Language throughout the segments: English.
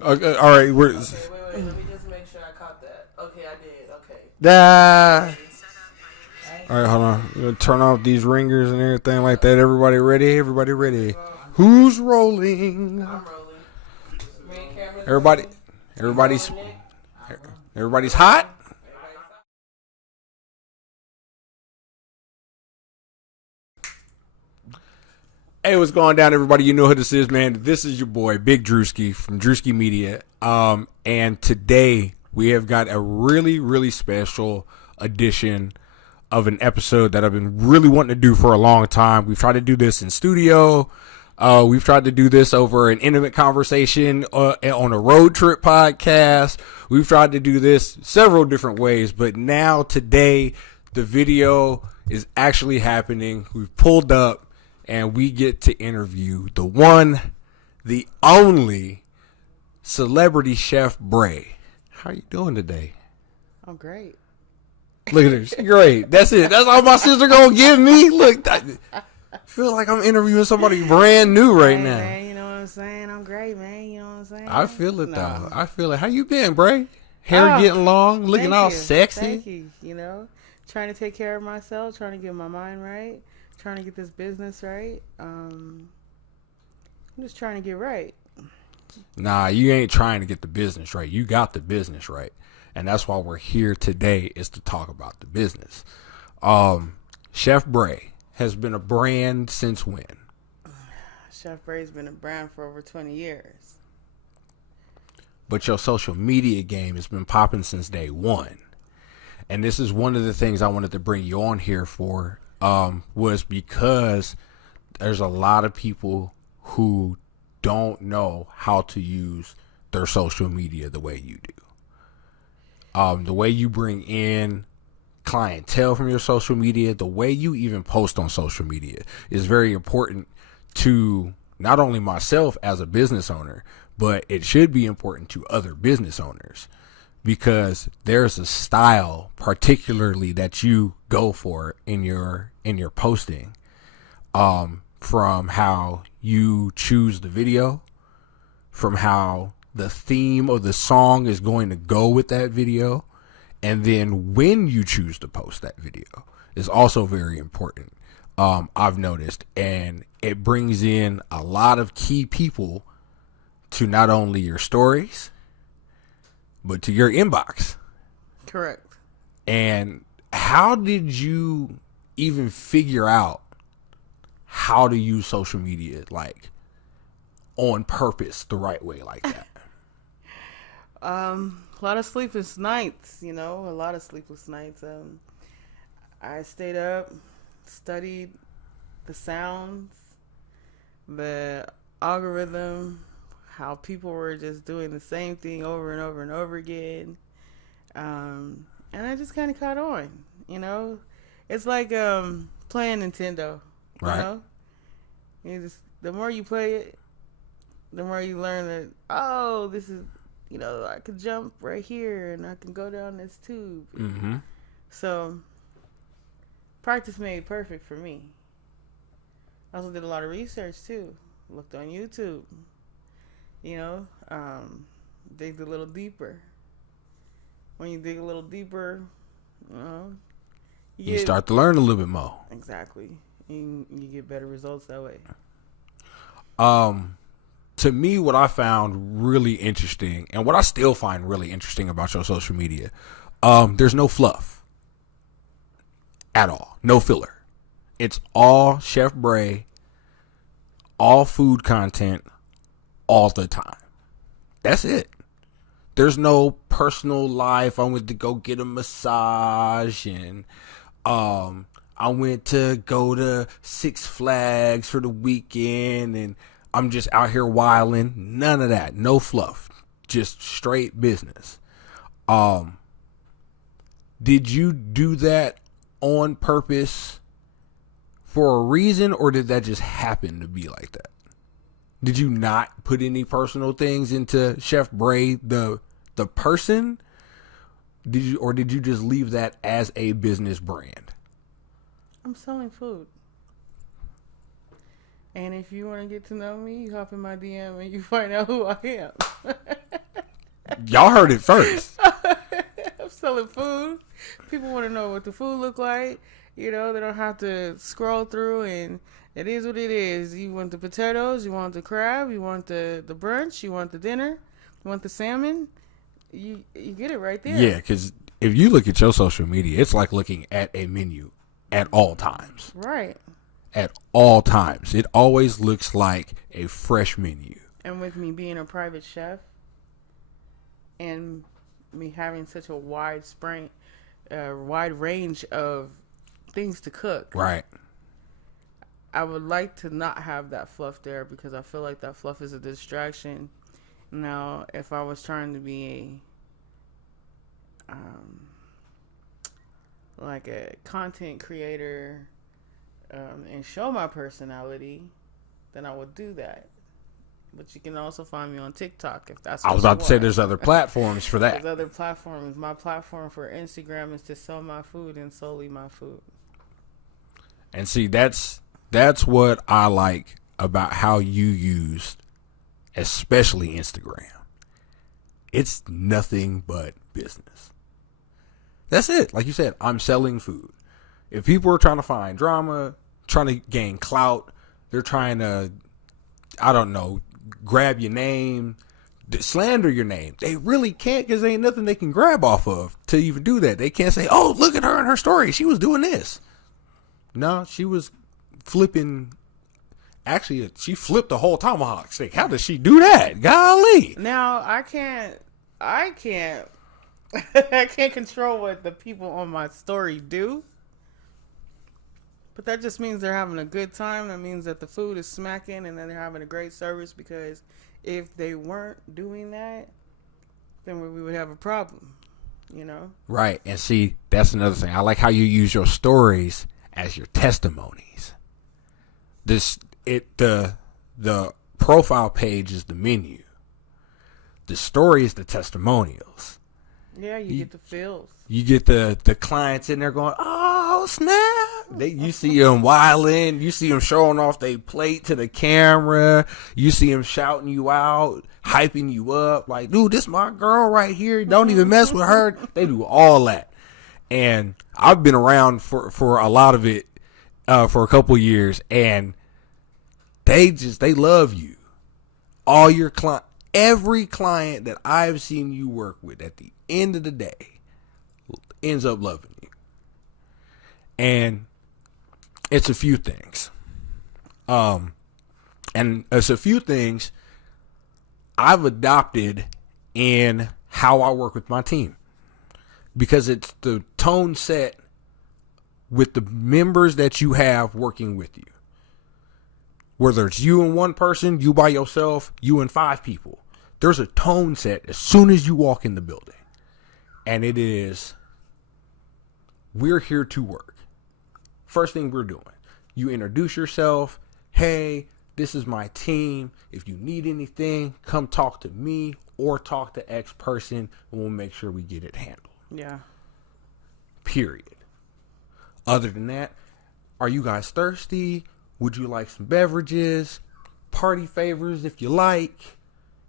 Okay, all right, we're. Okay, wait. Let me just make sure I caught that. Okay, I did. Okay. Ah. Alright. All right, hold on. I'm gonna turn off these ringers and everything like that. Everybody ready? Everybody ready? Who's rolling? I'm rolling. Main camera's Everybody, rolling. You everybody's, rolling, Nick? everybody's hot. Everybody's Hey, what's going down, everybody? You know who this is, man. This is your boy, Big Druski from Druski Media. And today we have got a really, really special edition of an episode that I've been really wanting to do for a long time. We've tried to do this in studio. We've tried to do this over an intimate conversation on a road trip podcast. We've tried to do this several different ways, but now today the video is actually happening. We've pulled up and we get to interview the one, the only celebrity chef Bray. How are you doing today? I'm great. Look at this. Great. That's it. That's all my sister gonna give me. Look, I feel like I'm interviewing somebody brand new right now. Man, you know what I'm saying? I'm great, man. You know what I'm saying? I feel it though. I feel it. How you been, Bray? Hair getting long, looking all sexy. Thank you. You know, trying to take care of myself, trying to get my mind right, trying to get this business right. I'm just trying to get right. Nah, you ain't trying to get the business right. You got the business right. And that's why we're here today, is to talk about the business. Chef Bray has been a brand since when? Chef Bray's been a brand for over 20 years. But your social media game has been popping since day one. And this is one of the things I wanted to bring you on here for, was because there's a lot of people who don't know how to use their social media the way you do. The way you bring in clientele from your social media, the way you even post on social media is very important to not only myself as a business owner, but it should be important to other business owners, because there's a style particularly that you go for in your posting, from how you choose the video, from how the theme of the song is going to go with that video, and then when you choose to post that video is also very important. I've noticed, and it brings in a lot of key people to not only your stories, but to your inbox. Correct. And how did you even figure out how to use social media, like, on purpose, the right way like that? A lot of sleepless nights, you know, a lot of sleepless nights. I stayed up, studied the sounds, the algorithm, how people were just doing the same thing over and over and over again. And I just kind of caught on, you know. It's like playing Nintendo, you Right. know. You just, the more you play it, the more you learn that, oh, this is, you know, I could jump right here and I can go down this tube. Mm-hmm. So practice made perfect for me. I also did a lot of research too. Looked on YouTube. You know, digged a little deeper. When you dig a little deeper, you know, You start to learn a little bit more. Exactly. You get better results that way. To me, what I found really interesting, and what I still find really interesting about your social media, there's no fluff at all. No filler. It's all Chef Bray, all food content, all the time. That's it. There's no personal life. I went to go get a massage, and I went to go to Six Flags for the weekend, and I'm just out here wilding. None of that. No fluff. Just straight business. Did you do that on purpose for a reason, or did that just happen to be like that? Did you not put any personal things into Chef Bray, the person? Did you just leave that as a business brand? I'm selling food. And if you want to get to know me, you hop in my DM and you find out who I am. Y'all heard it first. I'm selling food. People want to know what the food look like. You know, they don't have to scroll through, and it is what it is. You want the potatoes, you want the crab, you want the brunch, you want the dinner, you want the salmon. You get it right there. Yeah, because if you look at your social media, it's like looking at a menu at all times. Right. At all times. It always looks like a fresh menu. And with me being a private chef and me having such a wide range of things to cook. Right. I would like to not have that fluff there because I feel like that fluff is a distraction. Now, if I was trying to be like a content creator and show my personality, then I would do that. But you can also find me on TikTok if that's what I was about to say there's other platforms for that. There's other platforms. My platform for Instagram is to sell my food and solely my food. And see, that's what I like about how you used, especially Instagram. It's nothing but business. That's it. Like you said, I'm selling food. If people are trying to find drama, trying to gain clout, they're trying to, I don't know, grab your name, slander your name. They really can't because there ain't nothing they can grab off of to even do that. They can't say, oh, look at her and her story. She was doing this. No, she was flipping. Actually, she flipped the whole tomahawk steak. How does she do that? Golly. Now, I can't I can't control what the people on my story do. But that just means they're having a good time. That means that the food is smacking and then they're having a great service, because if they weren't doing that, then we would have a problem, you know? Right. And see, that's another thing. I like how you use your stories as your testimonies. The profile page is the menu. The story is the testimonials. Yeah, you get the feels. You get the clients in there going, oh, snap. You see them wilding. You see them showing off their plate to the camera. You see them shouting you out, hyping you up. Like, dude, this my girl right here. Don't even mess with her. They do all that. And I've been around for a lot of it for a couple years. And they love you. All your every client that I've seen you work with at the end of the day ends up loving you. And it's a few things. And it's a few things I've adopted in how I work with my team, because it's the tone set with the members that you have working with you. Whether it's you and one person, you by yourself, you and 5 people, there's a tone set as soon as you walk in the building. And it is, we're here to work. First thing we're doing, you introduce yourself. Hey, this is my team. If you need anything, come talk to me or talk to X person, and we'll make sure we get it handled. Yeah. Period. Other than that, are you guys thirsty? Would you like some beverages? Party favors if you like.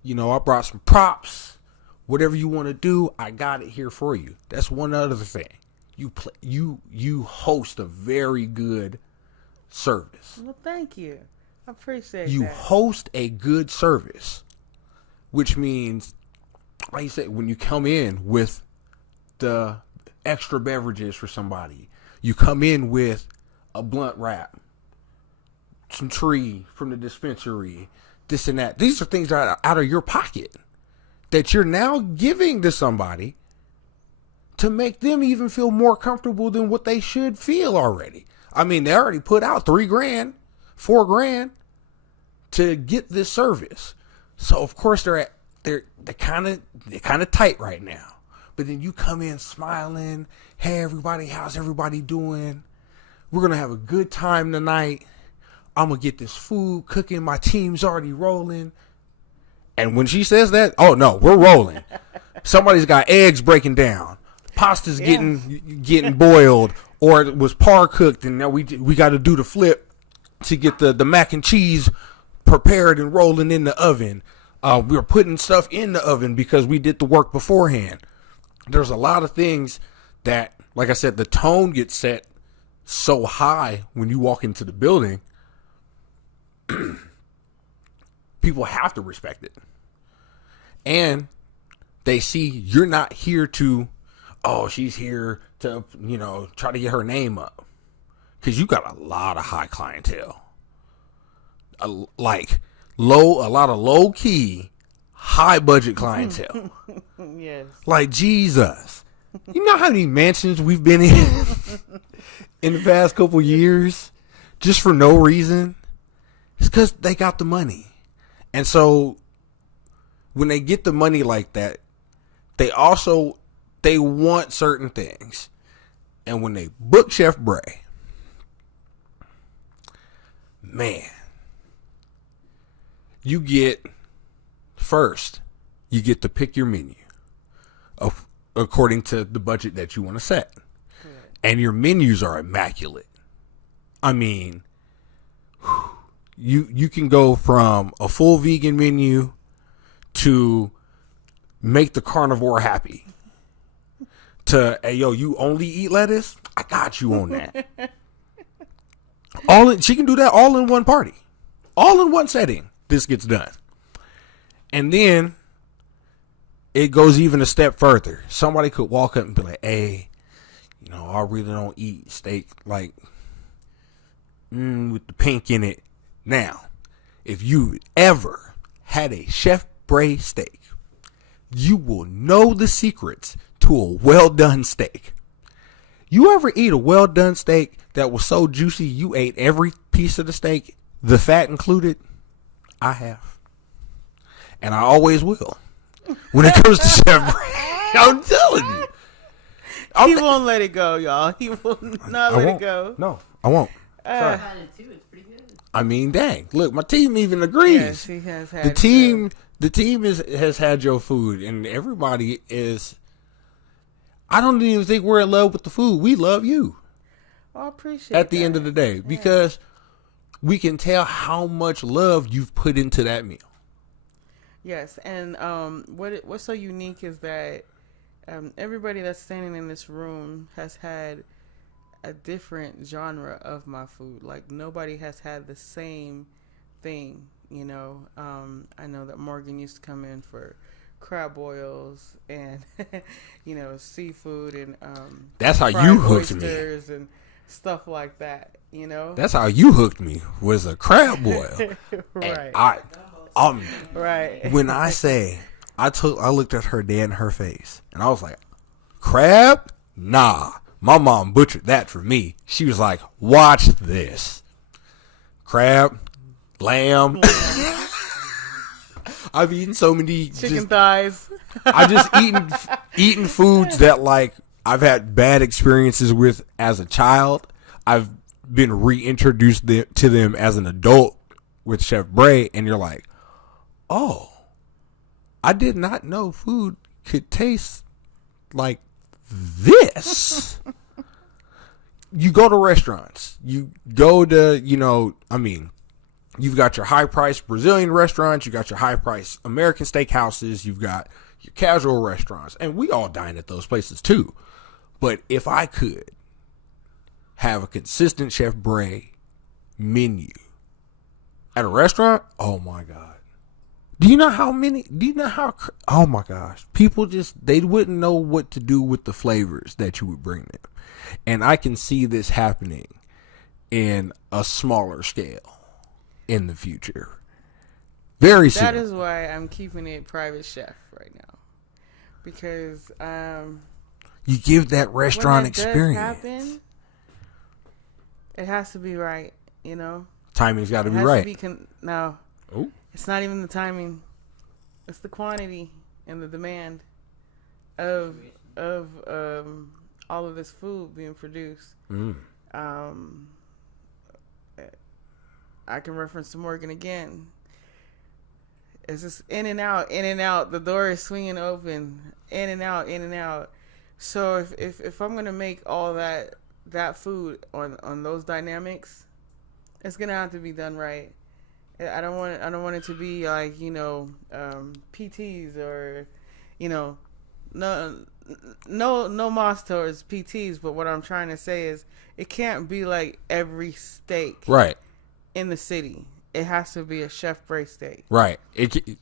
You know, I brought some props. Whatever you want to do, I got it here for you. That's one other thing. You host a very good service. Well, thank you. I appreciate you that. host a good service, which means, like you said, when you come in with the extra beverages for somebody, you come in with a blunt wrap, some tree from the dispensary, this and that. These are things that are out of your pocket that you're now giving to somebody to make them even feel more comfortable than what they should feel already. I mean, they already put out $3,000, $4,000 to get this service. So of course they're kind of tight right now. But then you come in smiling, hey everybody, how's everybody doing? We're gonna have a good time tonight. I'm gonna get this food cooking. My team's already rolling. And when she says that, oh no, we're rolling. Somebody's got eggs breaking down. Pasta's getting boiled, or it was par cooked, and now we got to do the flip to get the mac and cheese prepared and rolling in the oven. We were putting stuff in the oven because we did the work beforehand. There's a lot of things that, like I said, the tone gets set so high when you walk into the building. People have to respect it. And they see you're not here to, oh, she's here to, try to get her name up. Because you got a lot of high clientele. A lot of low key, high budget clientele. Yes. Like, Jesus. You know how many mansions we've been in in the past couple years just for no reason? It's because they got the money. And so when they get the money like that, they want certain things. And when they book Chef Bray, man, you get to pick your menu according to the budget that you want to set. And your menus are immaculate. I mean, you can go from a full vegan menu to make the carnivore happy to, hey, yo, you only eat lettuce? I got you on that. She can do that all in one party. All in one setting. This gets done. And then it goes even a step further. Somebody could walk up and be like, hey, I really don't eat steak like with the pink in it. Now, if you ever had a Chef Bray steak, you will know the secrets to a well done steak. You ever eat a well done steak that was so juicy you ate every piece of the steak, the fat included? I have. And I always will. When it comes to Chef Bray, I'm telling you. He won't let it go, y'all. He will not let it go. No, I won't. Sorry. I mean, dang. Look, my team even agrees. Yes, he has had the team has had your food, and everybody is. I don't even think we're in love with the food. We love you. I appreciate at the end of the day, because we can tell how much love you've put into that meal. Yes, and what's so unique is that everybody that's standing in this room has had a different genre of my food. Like, nobody has had the same thing, I know that Morgan used to come in for crab boils and seafood and that's how you hooked me and stuff like that. That's how you hooked me, was a crab boil. Right. And right. When I say I looked at her dead in her face and I was like, crab? Nah. My mom butchered that for me. She was like, watch this. Crab, lamb. I've eaten so many chicken thighs. I've just eaten foods that, like, I've had bad experiences with as a child. I've been reintroduced to them as an adult with Chef Bray, and you're like, oh, I did not know food could taste like this. You go to restaurants. You go to, you've got your high-priced Brazilian restaurants. You got your high-priced American steakhouses. You've got your casual restaurants. And we all dine at those places too. But if I could have a consistent Chef Bray menu at a restaurant, oh my God. Oh my gosh. People they wouldn't know what to do with the flavors that you would bring them. And I can see this happening in a smaller scale in the future. Very soon. That is why I'm keeping it private chef right now. Because you give that restaurant when experience. Happen, it has to be right, Timing's got to be right. No. Oh. It's not even the timing. It's the quantity and the demand of all of this food being produced. I can reference to Morgan again. It's just in and out, in and out. The door is swinging open, in and out, in and out. So if I'm gonna make all that food on those dynamics, it's gonna have to be done right. I don't want it to be like, PTs or, you know, no, no moss towards PTs. But what I'm trying to say is, it can't be like every steak Right. in the city. It has to be a Chef Bray steak. Right.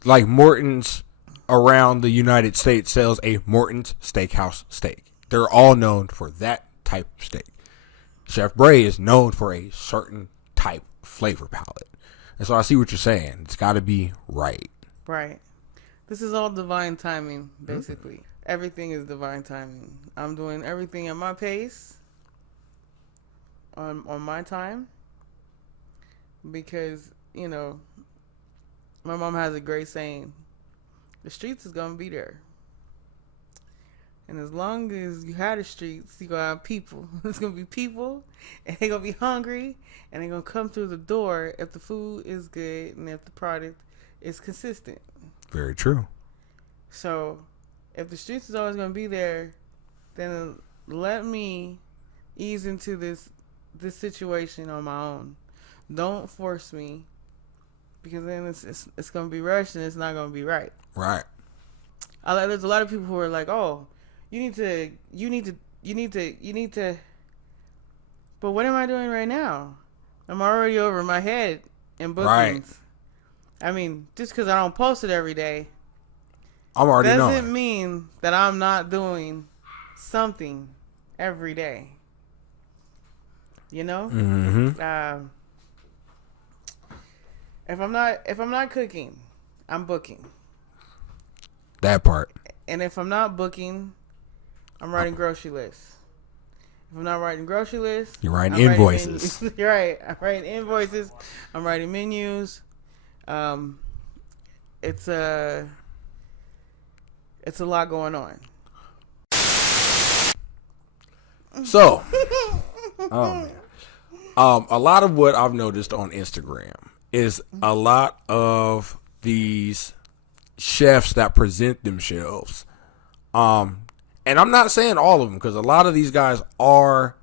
Like Morton's around the United States sells a Morton's Steakhouse steak. They're all known for that type of steak. Chef Bray is known for a certain type of flavor palette. And so I see what you're saying. It's got to be right. Right. This is all divine timing, basically. Everything is divine timing. I'm doing everything at my pace, on my time, because, my mom has a great saying: the streets is going to be there. And as long as you have the streets, you're going to have people. There's going to be people, and they're going to be hungry, and they're going to come through the door if the food is good and if the product is consistent. Very true. So, if the streets is always going to be there, then let me ease into this situation on my own. Don't force me, because then it's going to be rushed and it's not going to be right. Right. There's a lot of people who are like, oh, you need to. But what am I doing right now? I'm already over my head in bookings. Right. I mean, just because I don't post it every day, I'm already knowing. doesn't mean that I'm not doing something every day. You know? Mm-hmm. If I'm not cooking, I'm booking. That part. And if I'm not booking, I'm writing grocery lists. If I'm not writing grocery lists, you're writing invoices. You're right. I'm writing invoices. I'm writing menus. It's a lot going on. So, a lot of what I've noticed on Instagram is a lot of these chefs that present themselves. And I'm not saying all of them, because a lot of these guys are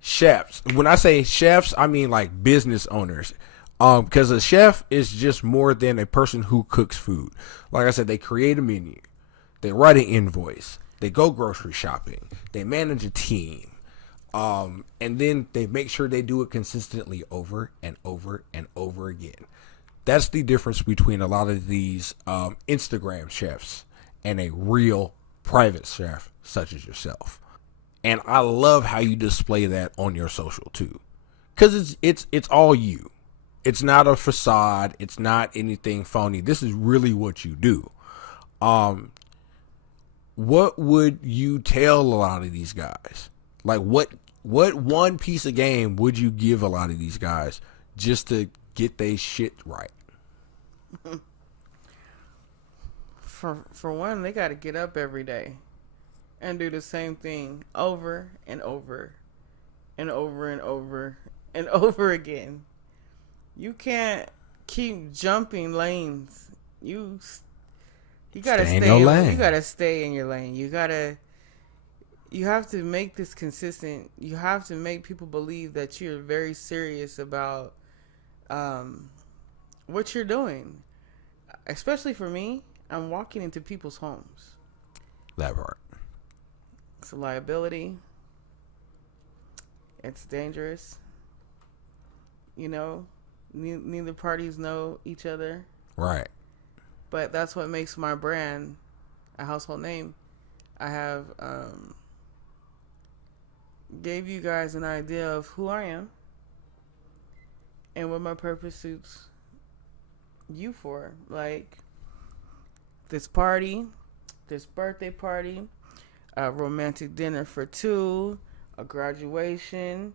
chefs. When I say chefs, I mean like business owners. Because a chef is just more than a person who cooks food. Like I said, they create a menu. They write an invoice. They go grocery shopping. They manage a team. And then they make sure they do it consistently over and over and over again. That's the difference between a lot of these Instagram chefs and a real private chef such as yourself. And I love how you display that on your social too, because it's all you. It's not a facade. It's not anything phony. This is really what you do. What would you tell a lot of these guys? Like what one piece of game would you give a lot of these guys just to get their shit right? For one, they got to get up every day and do the same thing over and over and over and over and over again. You can't keep jumping lanes. You gotta stay in your lane. You gotta stay in your lane. You have to make this consistent. You have to make people believe that you're very serious about what you're doing. Especially for me, I'm walking into people's homes. That part. It's a liability. It's dangerous. Neither parties know each other. Right. But that's what makes my brand a household name. I have gave you guys an idea of who I am and what my purpose suits you for. Like this party, this birthday party, a romantic dinner for two, a graduation.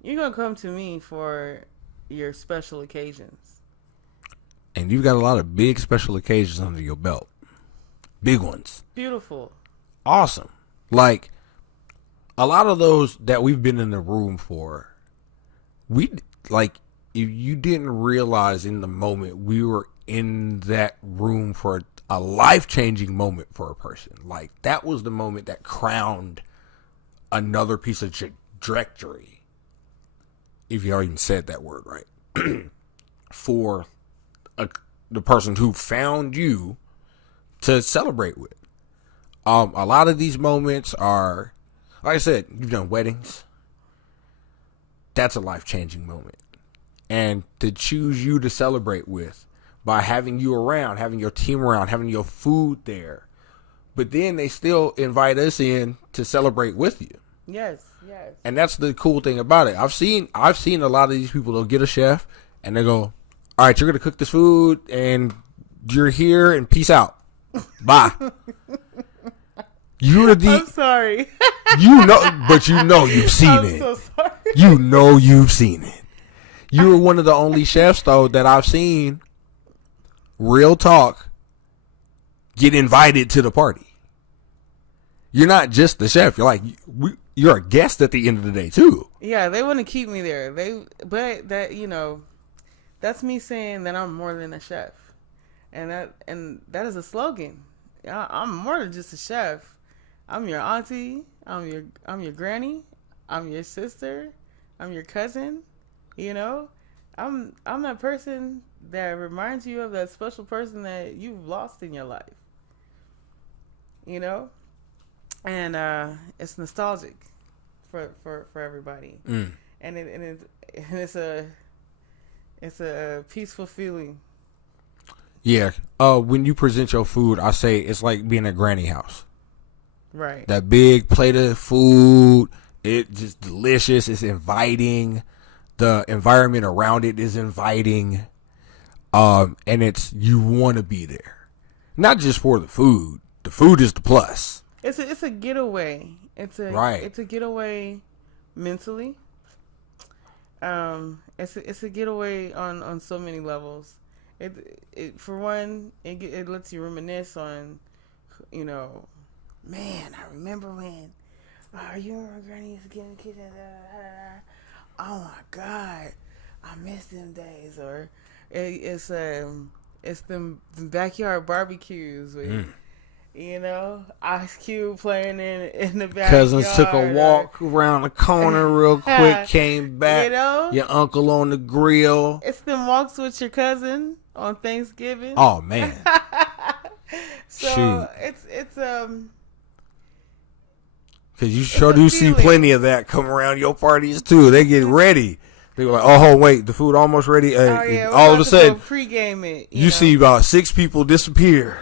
You're going to come to me for your special occasions. And you've got a lot of big special occasions under your belt. Big ones. Beautiful. Awesome. Like, a lot of those that we've been in the room for, if you didn't realize in the moment we were in that room for a life-changing moment for a person. Like, that was the moment that crowned another piece of trajectory, if you already said that word right, for the person who found you to celebrate with. A lot of these moments are, like I said, you've done weddings. That's a life-changing moment. And to choose you to celebrate with by having you around, having your team around, having your food there. But then they still invite us in to celebrate with you. Yes, yes. And that's the cool thing about it. I've seen a lot of these people, they'll get a chef and they go, all right, you're going to cook this food and you're here and peace out. Bye. I'm sorry. But you've seen it. I'm so sorry. You've seen it. You're one of the only chefs, though, that I've seen, real talk, get invited to the party. You're not just the chef. You're like, you're a guest at the end of the day, too. Yeah, they want to keep me there. But that's me saying that I'm more than a chef. And that is a slogan. I'm more than just a chef. I'm your auntie. I'm your granny. I'm your sister. I'm your cousin. I'm that person that reminds you of that special person that you've lost in your life. And it's nostalgic for everybody. And it's a peaceful feeling. Yeah. When you present your food, I say it's like being at granny house. Right. That big plate of food, it's just delicious. It's inviting. The environment around it is inviting. And you want to be there. Not just for the food. The food is the plus. It's a getaway. It's a getaway mentally. It's a getaway on so many levels. It for one, it lets you reminisce on, man, I remember when, you remember Granny used to get in the kitchen, oh my God, I miss them days. Or it's them backyard barbecues with, Ice Cube playing in the backyard. Cousins took a walk around the corner real quick, came back. Your uncle on the grill. It's them walks with your cousin on Thanksgiving. Oh man. So shoot. It's because you sure do see plenty of that come around your parties too. They get ready. They go like, oh wait, the food almost ready. All of a sudden, pregame it. You see about 6 people disappear.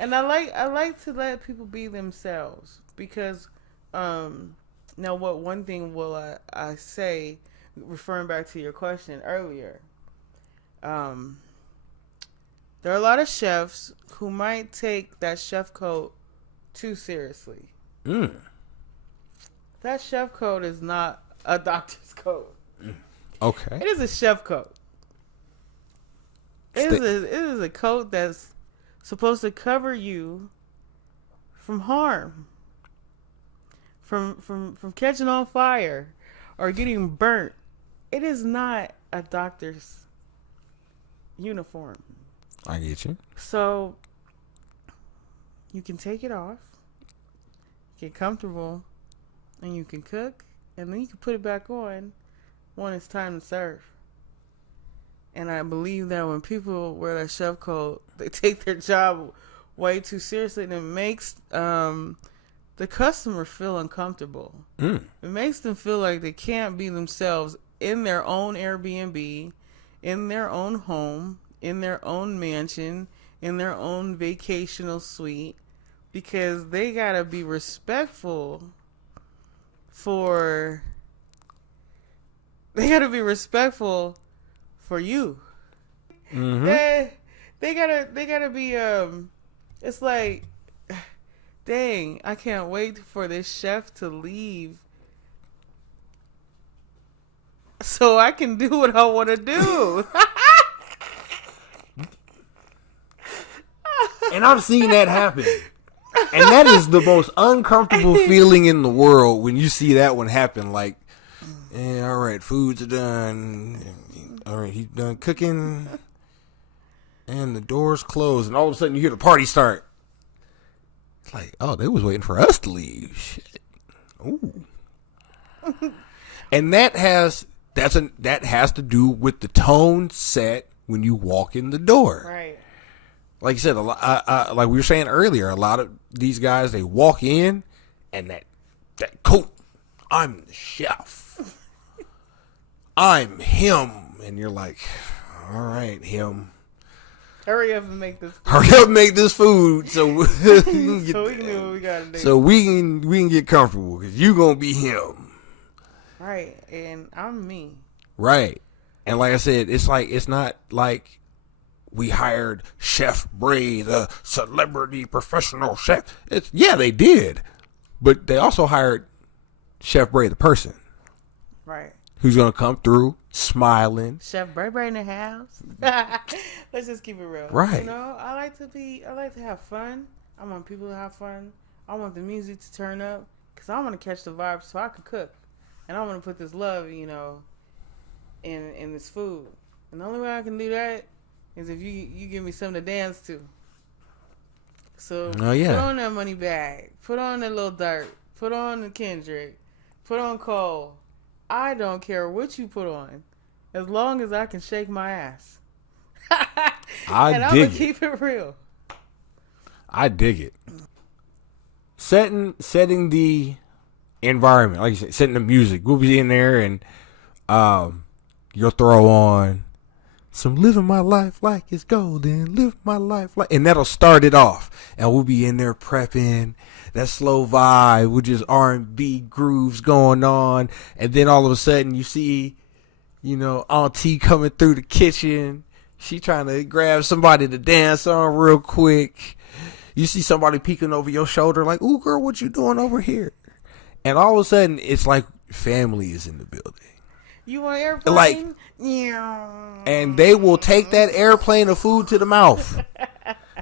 And I like to let people be themselves because, now one thing will I say, referring back to your question earlier, there are a lot of chefs who might take that chef coat too seriously. That chef coat is not a doctor's coat. Okay. It is a chef coat. It is a coat that's supposed to cover you from harm, from catching on fire or getting burnt. It is not a doctor's uniform. I get you. So you can take it off, get comfortable, and you can cook, and then you can put it back on when it's time to serve. And I believe that when people wear that chef coat, they take their job way too seriously, and it makes the customer feel uncomfortable. It makes them feel like they can't be themselves in their own Airbnb, in their own home, in their own mansion, in their own vacational suite, because they gotta be respectful for you. Mm-hmm. They gotta be it's like, dang, I can't wait for this chef to leave so I can do what I want to do. And I've seen that happen. And that is the most uncomfortable feeling in the world when you see that one happen. Like, all right, foods are done. All right, he's done cooking. And the door's closed. And all of a sudden you hear the party start. It's like, oh, they was waiting for us to leave. Shit. Ooh. And that has to do with the tone set when you walk in the door. Right. Like you said, a lot, like we were saying earlier, a lot of these guys, they walk in and that coat, I'm the chef. I'm him. And you're like, all right, him. Hurry up and make this food. Hurry up and make this food so we can so we can do what we gotta do. So we can get comfortable because you gonna be him. Right. And I'm me. Right. And like I said, it's not like we hired Chef Bray, the celebrity professional chef. Yeah, they did. But they also hired Chef Bray, the person. Right. Who's going to come through smiling. Chef Bray in the house. Let's just keep it real. Right. You know, I like to have fun. I want people to have fun. I want the music to turn up because I want to catch the vibe so I can cook. And I want to put this love, you know, in this food. And the only way I can do that is if you give me something to dance to. So oh, yeah. Put on that Money Bag. Put on that Lil Durk. Put on the Kendrick. Put on Cole. I don't care what you put on, as long as I can shake my ass. And I'm gonna keep it real. I dig it. Setting the environment, like you said, setting the music. We'll be in there and you'll throw on some "Living My Life Like It's Golden," live my life like, and that'll start it off. And we'll be in there prepping that slow vibe with just R&B grooves going on. And then all of a sudden you see, you know, Auntie coming through the kitchen. She trying to grab somebody to dance on real quick. You see somebody peeking over your shoulder like, "Ooh, girl, what you doing over here?" And all of a sudden it's like family is in the building. You want airplane? Like, yeah. And they will take that airplane of food to the mouth.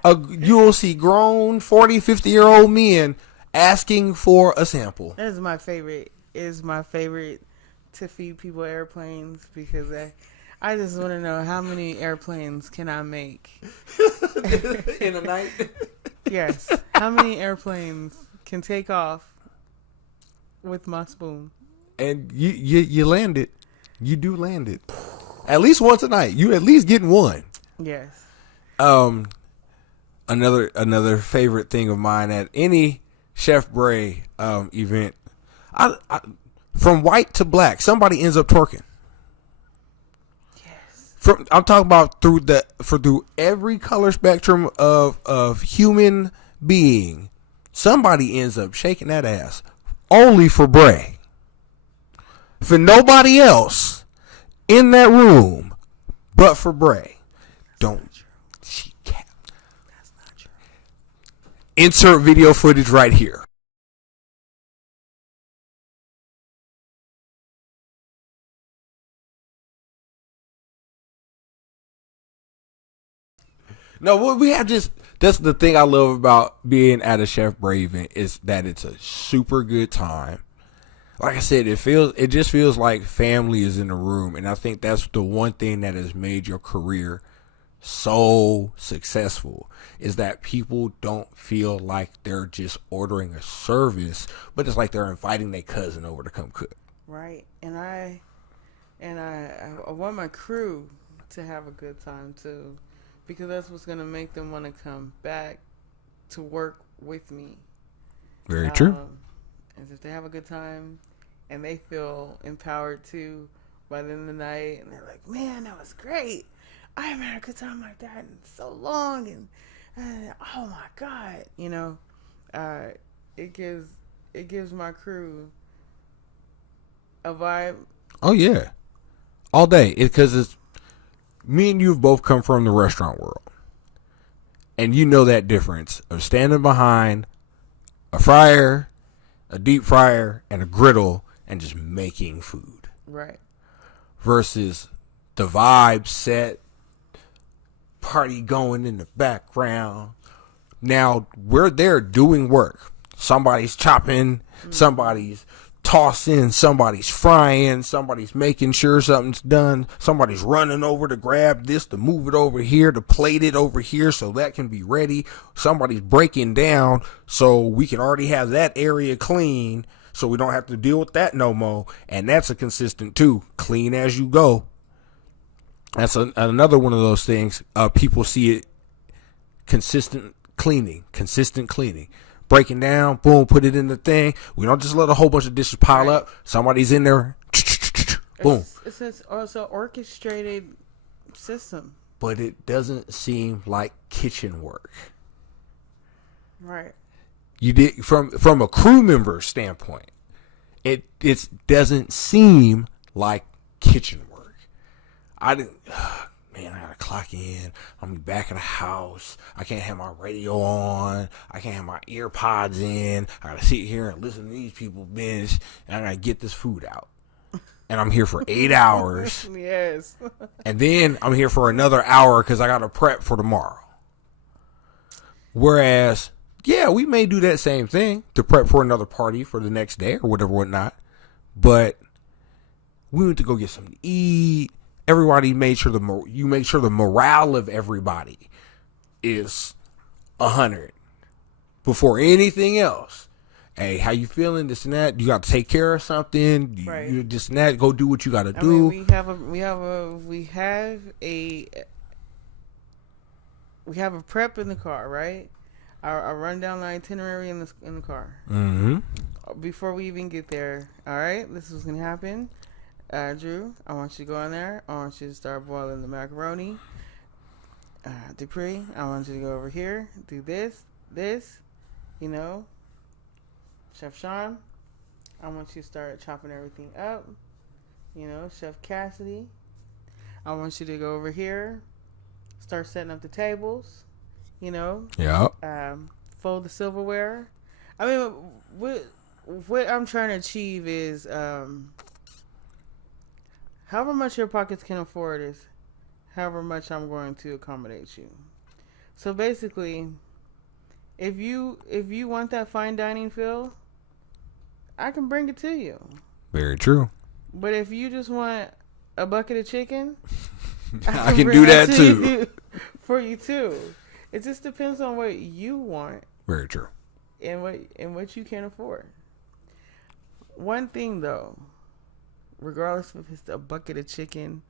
You will see grown 40, 50-year-old men asking for a sample. That is my favorite. Is my favorite to feed people airplanes because I just want to know how many airplanes can I make in a night. Yes, how many airplanes can take off with my spoon? And you land it. You do land it. At least once a night. You at least getting one. Yes. Another favorite thing of mine at any Chef Bray event, I from white to black, somebody ends up twerking. Yes. I'm talking about through every color spectrum of human being, somebody ends up shaking that ass. Only for Bray. For nobody else in that room, but for Bray. Don't. She can't. That's not true. Insert video footage right here. No, we have just. That's the thing I love about being at a Chef Bray event is that it's a super good time. Like I said, it just feels like family is in the room, and I think that's the one thing that has made your career so successful is that people don't feel like they're just ordering a service, but it's like they're inviting their cousin over to come cook. Right, and I want my crew to have a good time too, because that's what's gonna make them want to come back to work with me. Very true. As if they have a good time and they feel empowered too by the end of the night, and they're like, "Man, that was great. I haven't had a good time like that in so long," and oh my God, you know, it gives my crew a vibe. Oh yeah, all day. Because it's me and you have both come from the restaurant world, and you know that difference of standing behind a fryer, a deep fryer, and a griddle, and just making food. Right. Versus the vibe set, party going in the background. Now, we're there doing work. Somebody's chopping, somebody's tossing, somebody's frying, somebody's making sure something's done, somebody's running over to grab this, to move it over here, to plate it over here so that can be ready. Somebody's breaking down so we can already have that area clean so we don't have to deal with that no more. And that's a consistent too. Clean as you go. That's another one of those things. People see it consistent cleaning. Breaking down, boom, put it in the thing. We don't just let a whole bunch of dishes pile up. Somebody's in there, boom. It's an orchestrated system. But it doesn't seem like kitchen work. Right. You did from a crew member standpoint. It doesn't seem like kitchen work. I didn't. Man, I gotta clock in. I'm gonna be back in the house. I can't have my radio on. I can't have my ear pods in. I gotta sit here and listen to these people binge. And I gotta get this food out. And I'm here for 8 hours. Yes. And then I'm here for another hour because I gotta prep for tomorrow. Whereas, yeah, we may do that same thing to prep for another party for the next day or whatever, whatnot. But we went to go get something to eat. Everybody made sure you make sure the morale of everybody is 100 before anything else. Hey, how you feeling? This and that. You got to take care of something. Right. You this and that. Go do what you got to do. Mean, we have a prep in the car, right? I run down the itinerary in the car. Mm-hmm. Before we even get there, all right. This is what's gonna happen. Drew, I want you to go in there. I want you to start boiling the macaroni. Dupree, I want you to go over here, do this, you know. Chef Sean, I want you to start chopping everything up. You know, Chef Cassidy, I want you to go over here, start setting up the tables. You know. Yeah. Fold the silverware. I mean, what I'm trying to achieve is, however much your pockets can afford is however much I'm going to accommodate you. So basically, if you want that fine dining feel, I can bring it to you. Very true. But if you just want a bucket of chicken, I can do that too. For you too. It just depends on what you want. Very true. And what you can afford. One thing though, regardless if it's a bucket of chicken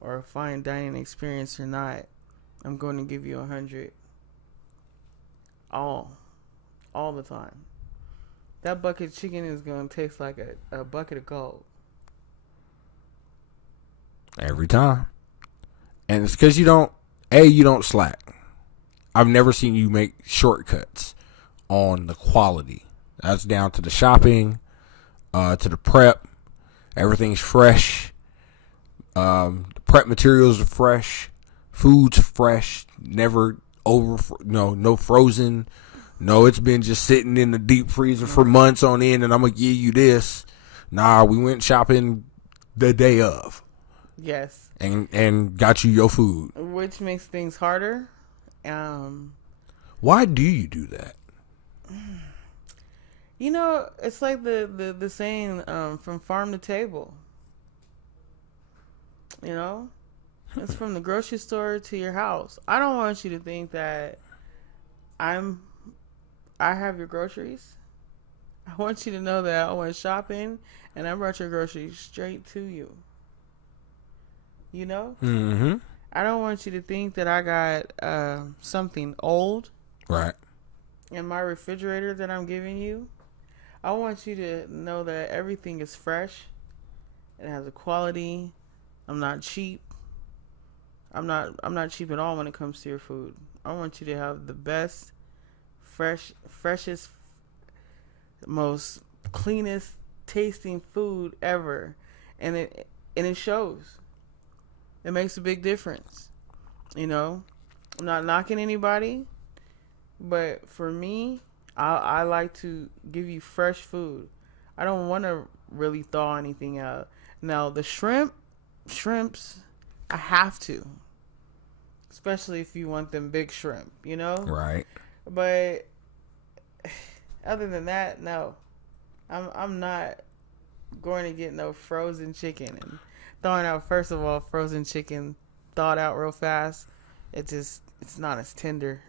or a fine dining experience or not, I'm going to give you 100. All the time. That bucket of chicken is going to taste like a bucket of gold. Every time. And it's because you don't slack. I've never seen you make shortcuts on the quality. That's down to the shopping, to the prep. Everything's fresh. The prep materials are fresh. Food's fresh. Never no frozen. No, it's been just sitting in the deep freezer for months on end, and I'm going to give you this. Nah, we went shopping the day of. Yes. And got you your food. Which makes things harder. Why do you do that? You know, it's like the saying, from farm to table. You know? It's from the grocery store to your house. I don't want you to think that I have your groceries. I want you to know that I went shopping and I brought your groceries straight to you. You know? Mm-hmm. I don't want you to think that I got something old. Right. In my refrigerator that I'm giving you. I want you to know that everything is fresh. It has a quality. I'm not cheap. I'm not cheap at all when it comes to your food. I want you to have the best, freshest, most cleanest tasting food ever. And it shows. It makes a big difference. You know? I'm not knocking anybody, but for me, I like to give you fresh food. I don't want to really thaw anything out. Now, the shrimps, I have to. Especially if you want them big shrimp, you know? Right. But other than that, no. I'm not going to get no frozen chicken and throwing out, first of all, frozen chicken thawed out real fast. It's not as tender.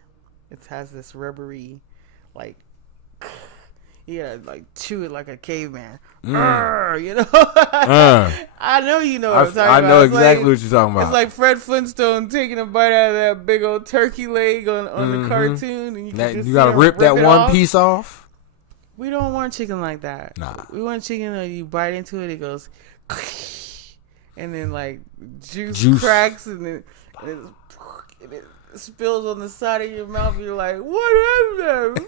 It has this rubbery, like, you gotta like chew it like a caveman. you know. I know you know what I'm talking about. I know It's exactly like, what you're talking about. It's like Fred Flintstone taking a bite out of that big old turkey leg on the cartoon, and you gotta rip that one off. piece off. We don't want chicken like that. Nah, we want chicken that you bite into it, it goes, and then like juice cracks, and then it spills on the side of your mouth. And you're like, what is that?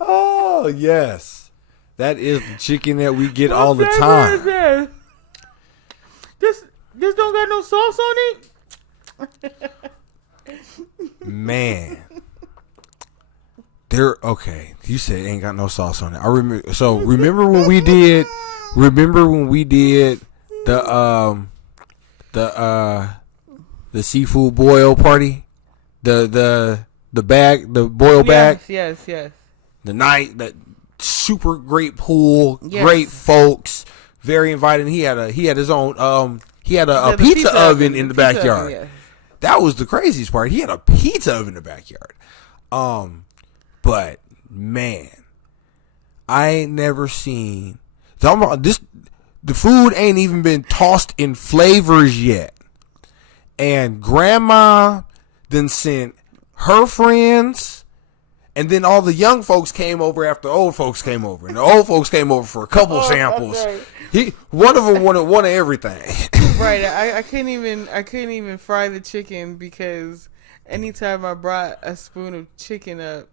Oh yes, that is the chicken that we get all the time. This don't got no sauce on it. Man, okay. You said it ain't got no sauce on it. I remember. So remember when we did the seafood boil party, the boil bag. Yes. The night, that super great pool, Yes. great folks, very inviting. He had his own he had a pizza oven in the backyard. Oven, yes. That was the craziest part. He had a pizza oven in the backyard. But man, I ain't never seen this. The food ain't even been tossed in flavors yet, and Grandma then sent her friends. And then all the young folks came over after the old folks came over. And the old folks came over for a couple samples. Right. One of them wanted one of everything. Right. I couldn't even fry the chicken because anytime I brought a spoon of chicken up,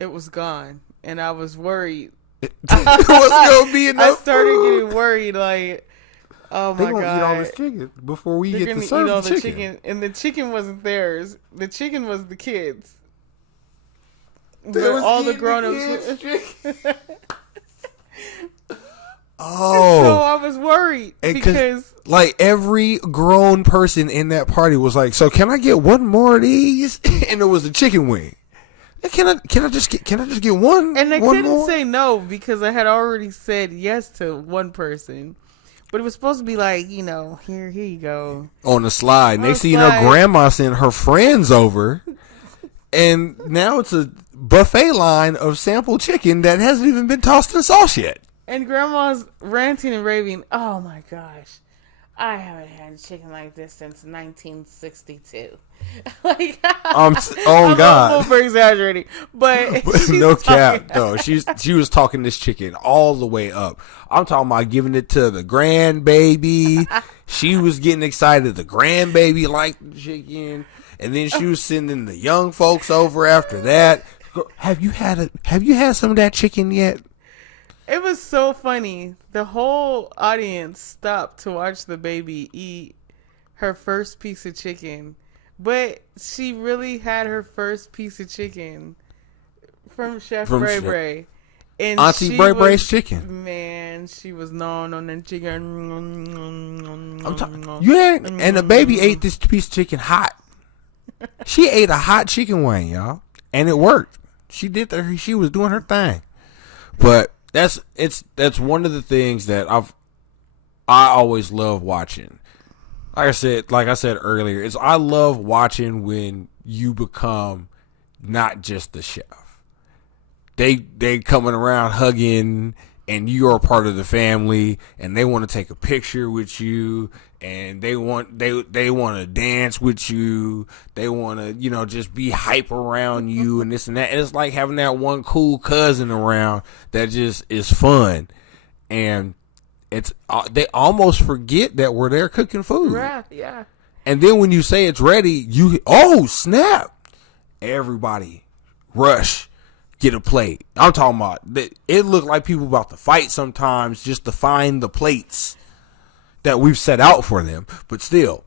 it was gone. And I was worried. It wasn't going to be enough I started food. getting worried, like, oh my God. They're going to eat all this chicken before we They're get to gonna serve eat all the chicken. And the chicken wasn't theirs. The chicken was the kids. Was all the grown-ups. Oh. So I was worried because like every grown person in that party was like, "So can I get one more of these?" And it was a chicken wing. Can I just get one? And I one couldn't more? say no because I had already said yes to one person. But it was supposed to be like, here you go. On the slide. Next thing you slide. know, Grandma sent her friends over. And now it's a buffet line of sample chicken that hasn't even been tossed in sauce yet. And Grandma's ranting and raving, oh my gosh, I haven't had chicken like this since 1962. Like, oh I'm God, over exaggerating, but no cap. No, she was talking this chicken all the way up. I'm talking about giving it to the grandbaby. She was getting excited. The grandbaby liked the chicken, and then she was sending the young folks over after that. Have you had some of that chicken yet? It was so funny. The whole audience stopped to watch the baby eat her first piece of chicken. But she really had her first piece of chicken from Chef Bray. And Auntie Bray's chicken. Man, she was gnawing on that chicken. And the baby ate this piece of chicken hot. She ate a hot chicken wing, y'all. And it worked. She did that. She was doing her thing. But that's one of the things that I always love watching. Like I said earlier, I love watching when you become not just the chef. They coming around hugging, and you are part of the family, and they want to take a picture with you, and they want to dance with you. They want to just be hype around you and this and that. And it's like having that one cool cousin around that just is fun, and they almost forget that we're there cooking food. Yeah. And then when you say it's ready, snap! Everybody rush. Get a plate. I'm talking about it looked like people about to fight sometimes just to find the plates that we've set out for them. But still,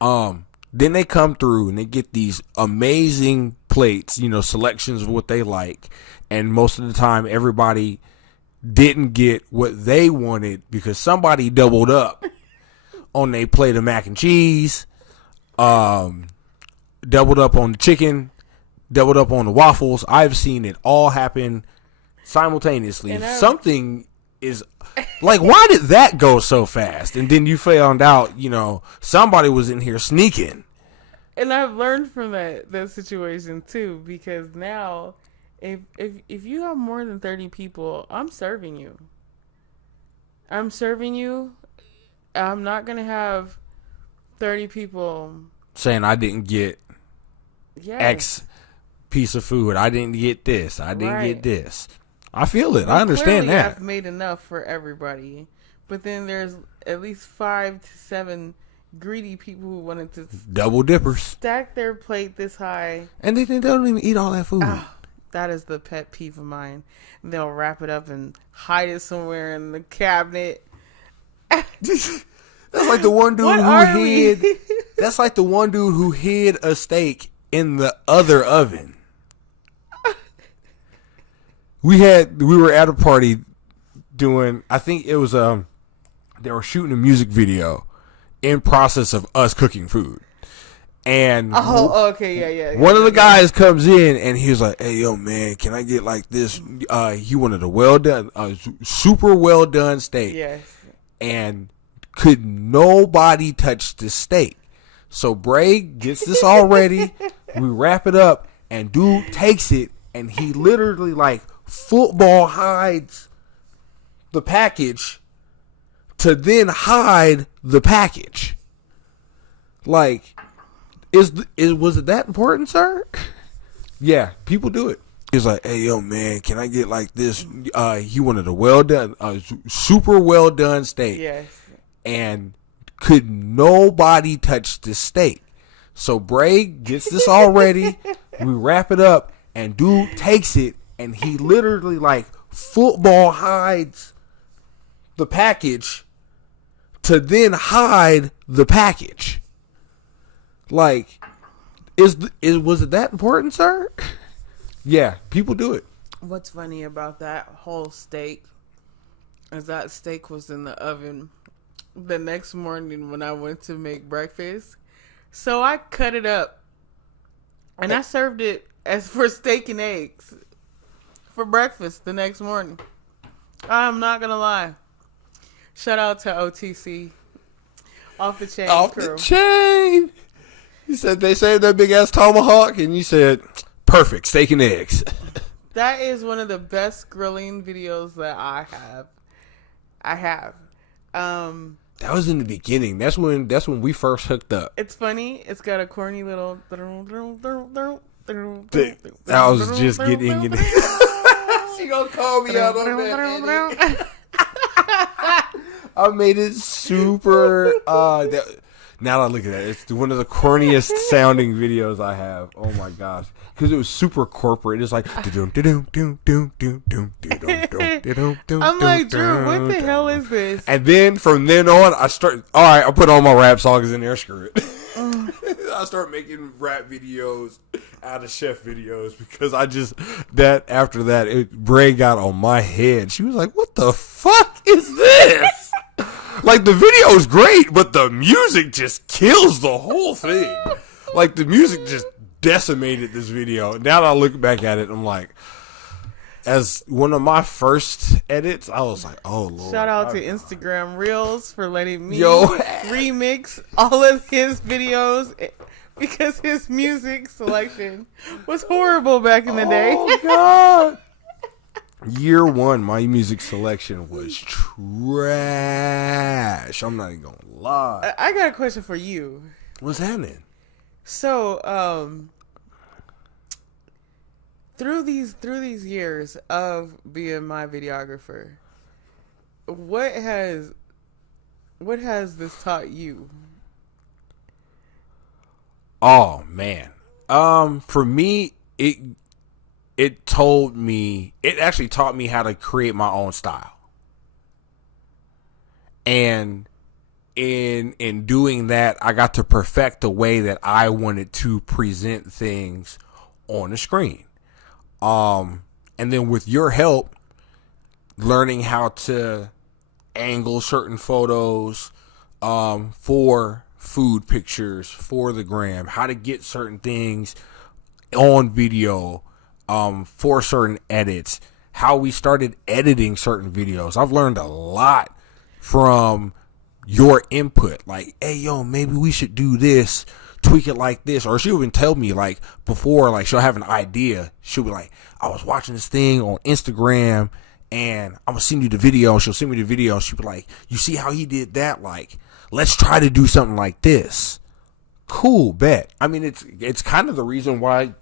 then they come through and they get these amazing plates, selections of what they like. And most of the time, everybody didn't get what they wanted because somebody doubled up on their plate of mac and cheese, doubled up on the chicken, doubled up on the waffles. I've seen it all happen simultaneously. Something is like, why did that go so fast? And then you found out, somebody was in here sneaking. And I've learned from that situation too, because now If you have more than 30 people, I'm serving you. I'm serving you. I'm not gonna have 30 people saying I didn't get X piece of food. I didn't get this. I didn't get this. I feel it. I understand that. I've made enough for everybody, but then there's at least 5 to 7 greedy people who wanted to double dippers stack their plate this high, and they don't even eat all that food. That is the pet peeve of mine. They'll wrap it up and hide it somewhere in the cabinet. That's like the one dude who hid. That's like the one dude who hid a steak in the other oven. We were at a party doing. I think it was they were shooting a music video in process of us cooking food. And okay. One of the guys comes in and he was like, "Hey, yo, man, can I get like this?" He wanted a super well done steak. Yes. And could nobody touch the steak? So Bray gets this all ready. We wrap it up, and dude takes it, and he literally like football hides the package to then hide the package. Like. Was it that important, sir? Yeah, people do it. He's like, "Hey, yo, man, can I get like this?" He wanted a super well done steak. Yes. And could nobody touch the steak? So Bray gets this all ready. We wrap it up, and dude takes it, and he literally like football hides the package to then hide the package. Like, was it that important, sir? Yeah, people do it. What's funny about that whole steak is that steak was in the oven the next morning when I went to make breakfast. So I cut it up and I served it as for steak and eggs for breakfast the next morning. I'm not gonna lie. Shout out to OTC, Off the Chain crew. The chain. You said they saved that big ass tomahawk, and you said perfect steak and eggs. That is one of the best grilling videos that I have. That was in the beginning. That's when we first hooked up. It's funny. It's got a corny little. I was just getting it. She gonna call me out on that. I made it super. Now that I look at that, it's one of the corniest sounding videos I have. Oh my gosh. Because it was super corporate. It's like I'm like, Drew, what the hell is this? And then from then on, I put all my rap songs in there, screw it. I start making rap videos out of chef videos because after that, Bray got on my head. She was like, "What the fuck is this?" Like, the video is great, but the music just kills the whole thing. Like, the music just decimated this video. Now that I look back at it, I'm like, as one of my first edits, I was like, "Oh Lord!" Shout out to Instagram Reels for letting me remix all of his videos because his music selection was horrible back in the day. Oh God! Year one, my music selection was trash. I'm not even gonna lie. I got a question for you. What's happening? So, through these years of being my videographer, what has this taught you? Oh man. For me, it actually taught me how to create my own style. And in doing that, I got to perfect the way that I wanted to present things on the screen. And then with your help, learning how to angle certain photos for food pictures, for the gram, how to get certain things on video, for certain edits, how we started editing certain videos. I've learned a lot from your input. Like, "Hey, yo, maybe we should do this tweak it like this. Or she'll even tell me, like, before, like, she'll have an idea. She'll be like, I was watching this thing on Instagram, and I'm going to send you the video. She'll send me the video. She'll be like, you see how he did that? Like, let's try to do something like this. Cool, bet. I mean, it's kind of the reason why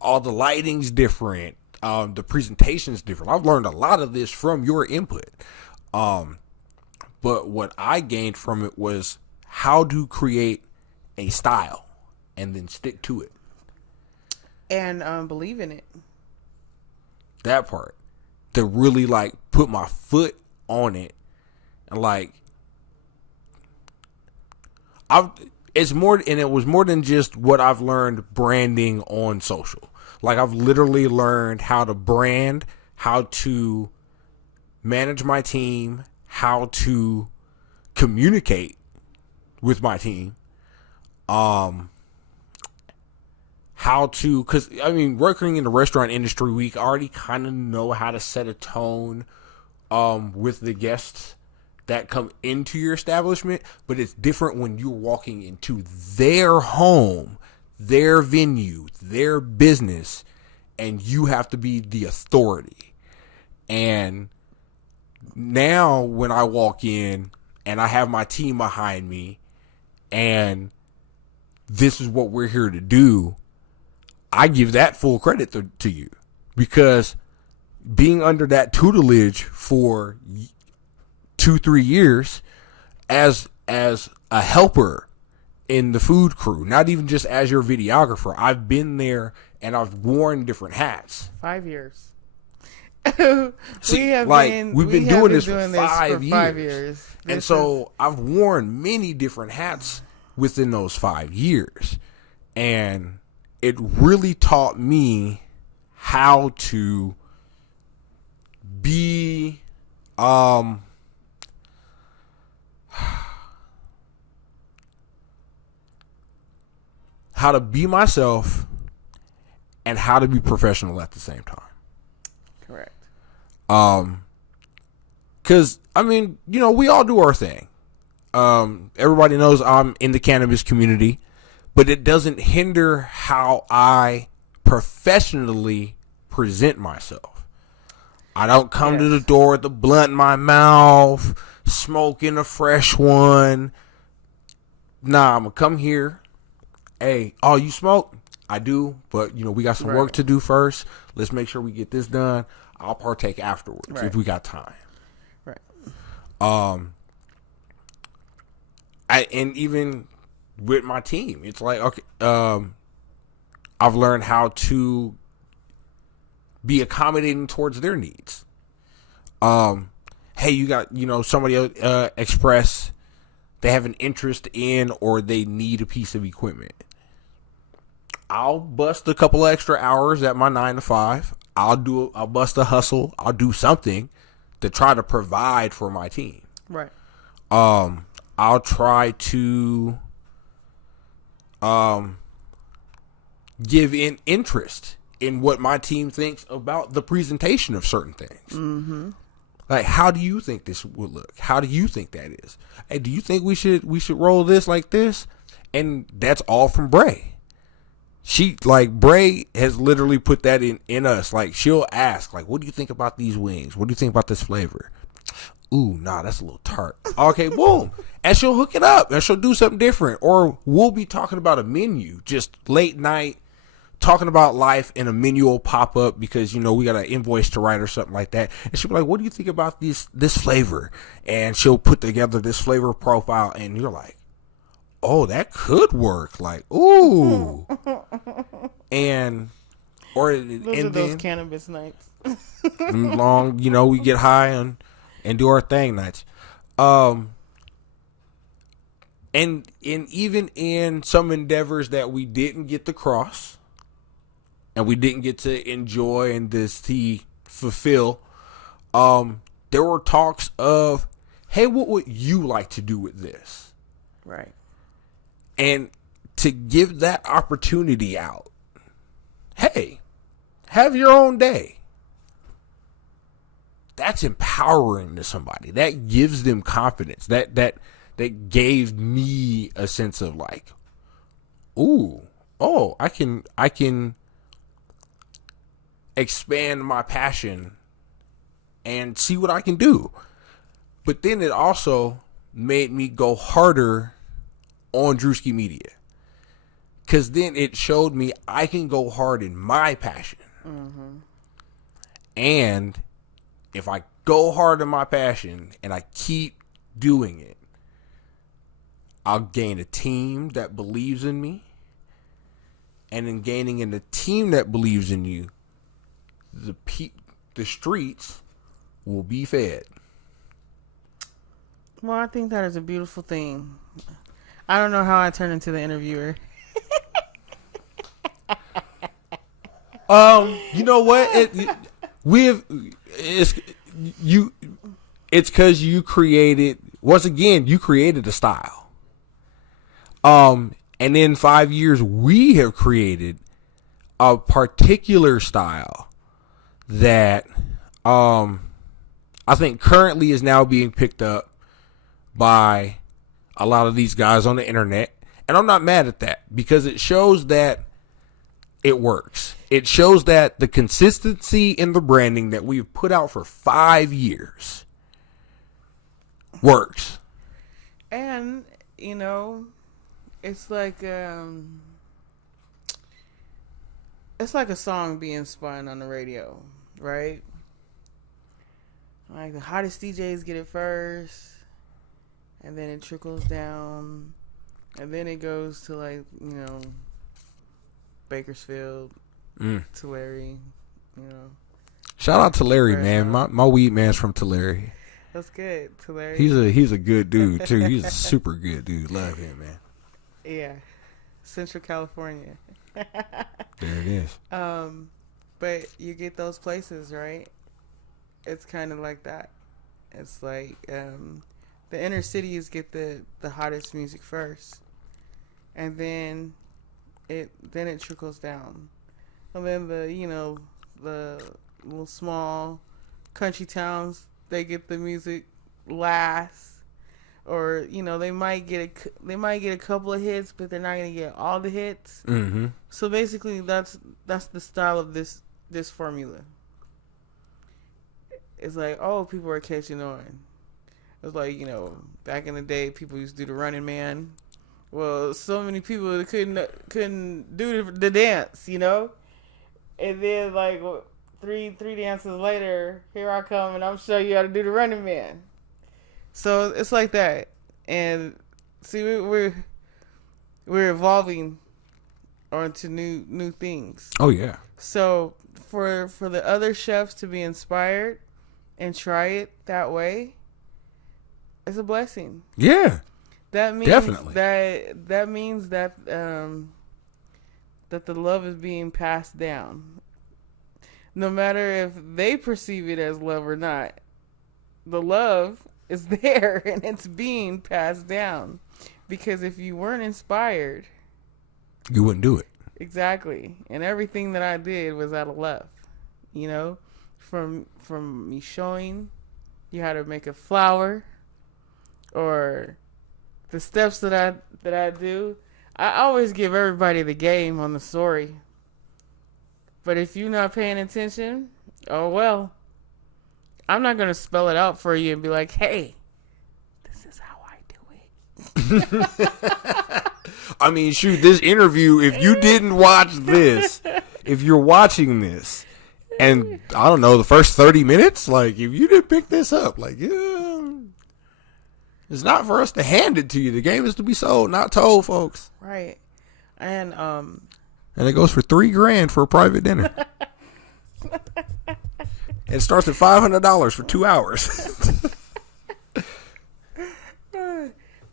all the lighting's different. The presentation's different. I've learned a lot of this from your input. But what I gained from it was how to create a style and then stick to it. And believe in it. That part. To really, like, put my foot on it. And, like, it was more than just what I've learned branding on social. Like, I've literally learned how to brand, how to manage my team, how to communicate with my team, how to, because, I mean, working in the restaurant industry, we already kind of know how to set a tone with the guests that come into your establishment, but it's different when you're walking into their home, their venue, their business, and you have to be the authority. And now when I walk in and I have my team behind me and this is what we're here to do, I give that full credit to you, because being under that tutelage for 2-3 years as a helper in the food crew, not even just as your videographer, I've been there and I've worn different hats. 5 years. See, we've been doing this for 5 years. And so I've worn many different hats within those 5 years. And it really taught me how to be, how to be myself and how to be professional at the same time. Correct. Cause I mean, you know, we all do our thing. Everybody knows I'm in the cannabis community, but it doesn't hinder how I professionally present myself. I don't come to the door with the blunt in my mouth, smoking a fresh one. Nah, I'm gonna come here. Hey, oh, you smoke? I do, but you know, we got some work to do first. Let's make sure we get this done. I'll partake afterwards if we got time. Right. And even with my team, it's like, okay, I've learned how to be accommodating towards their needs. Hey, you got, you know, somebody express they have an interest in or they need a piece of equipment. I'll bust a couple of extra hours at my 9 to 5. I'll bust a hustle. I'll do something to try to provide for my team. Right. I'll try to give in interest in what my team thinks about the presentation of certain things. Mm-hmm. Like, how do you think this would look? How do you think that is? Hey, do you think we should roll this like this? And that's all from Bray. Bray has literally put that in us. Like, she'll ask, like, what do you think about these wings? What do you think about this flavor? Ooh, nah, that's a little tart. Okay, boom. And she'll hook it up and she'll do something different. Or we'll be talking about a menu, just late night, talking about life, and a menu will pop up because, you know, we got an invoice to write or something like that. And she'll be like, what do you think about this flavor? And she'll put together this flavor profile and you're like, oh, that could work. Like, ooh. And those cannabis nights. long, you know, we get high and do our thing nights. And even in some endeavors that we didn't get to cross and we didn't get to enjoy and fulfill, there were talks of, hey, what would you like to do with this? Right. And to give that opportunity out, hey, have your own day. That's empowering to somebody. That gives them confidence. That gave me a sense of like, ooh, oh, I can expand my passion and see what I can do. But then it also made me go harder on Druski Media. Because then it showed me I can go hard in my passion. Mm-hmm. And if I go hard in my passion and I keep doing it, I'll gain a team that believes in me. And in gaining in the team that believes in you, the streets will be fed. Well, I think that is a beautiful thing. I don't know how I turned into the interviewer. You know what? It's because you created, once again, you created a style. And in 5 years, we have created a particular style that, I think currently is now being picked up by a lot of these guys on the internet. And I'm not mad at that because it shows that it works. It shows that the consistency in the branding that we've put out for 5 years works. And, you know, it's like a song being spun on the radio, right? Like the hottest DJs get it first, and then it trickles down, and then it goes to like, you know, Bakersfield, Tulare, you know. Shout out to Larry, man. My weed man's from Tulare. That's good, Tulare. He's a good dude too. He's a super good dude. Love him, man. Yeah, Central California. There it is. But you get those places, right? It's kind of like that. It's like the inner cities get the hottest music first, and then it trickles down, and then the little small country towns, they get the music last, or they might get a couple of hits, but they're not gonna get all the hits. Mm-hmm. So basically, that's the style of this formula. It's like, oh, people are catching on. It's like, back in the day, people used to do the Running Man. Well, so many people couldn't do the dance, And then like three dances later, here I come and I'm showing you how to do the Running Man. So it's like that. And see, we're evolving onto new things. Oh yeah. So for the other chefs to be inspired and try it that way, it's a blessing. Yeah. That means definitely. that means that that the love is being passed down. No matter if they perceive it as love or not, the love is there and it's being passed down. Because if you weren't inspired, you wouldn't do it. Exactly. And everything that I did was out of love. From me showing you how to make a flower, or the steps that I do. I always give everybody the game on the story. But if you're not paying attention, oh well. I'm not going to spell it out for you and be like, hey, this is how I do it. I mean, shoot, this interview, if you didn't watch this, if you're watching this, and I don't know, the first 30 minutes, like, if you didn't pick this up, like, it's not for us to hand it to you. The game is to be sold, not told, folks. Right. And it goes for $3,000 for a private dinner. It starts at $500 for 2 hours.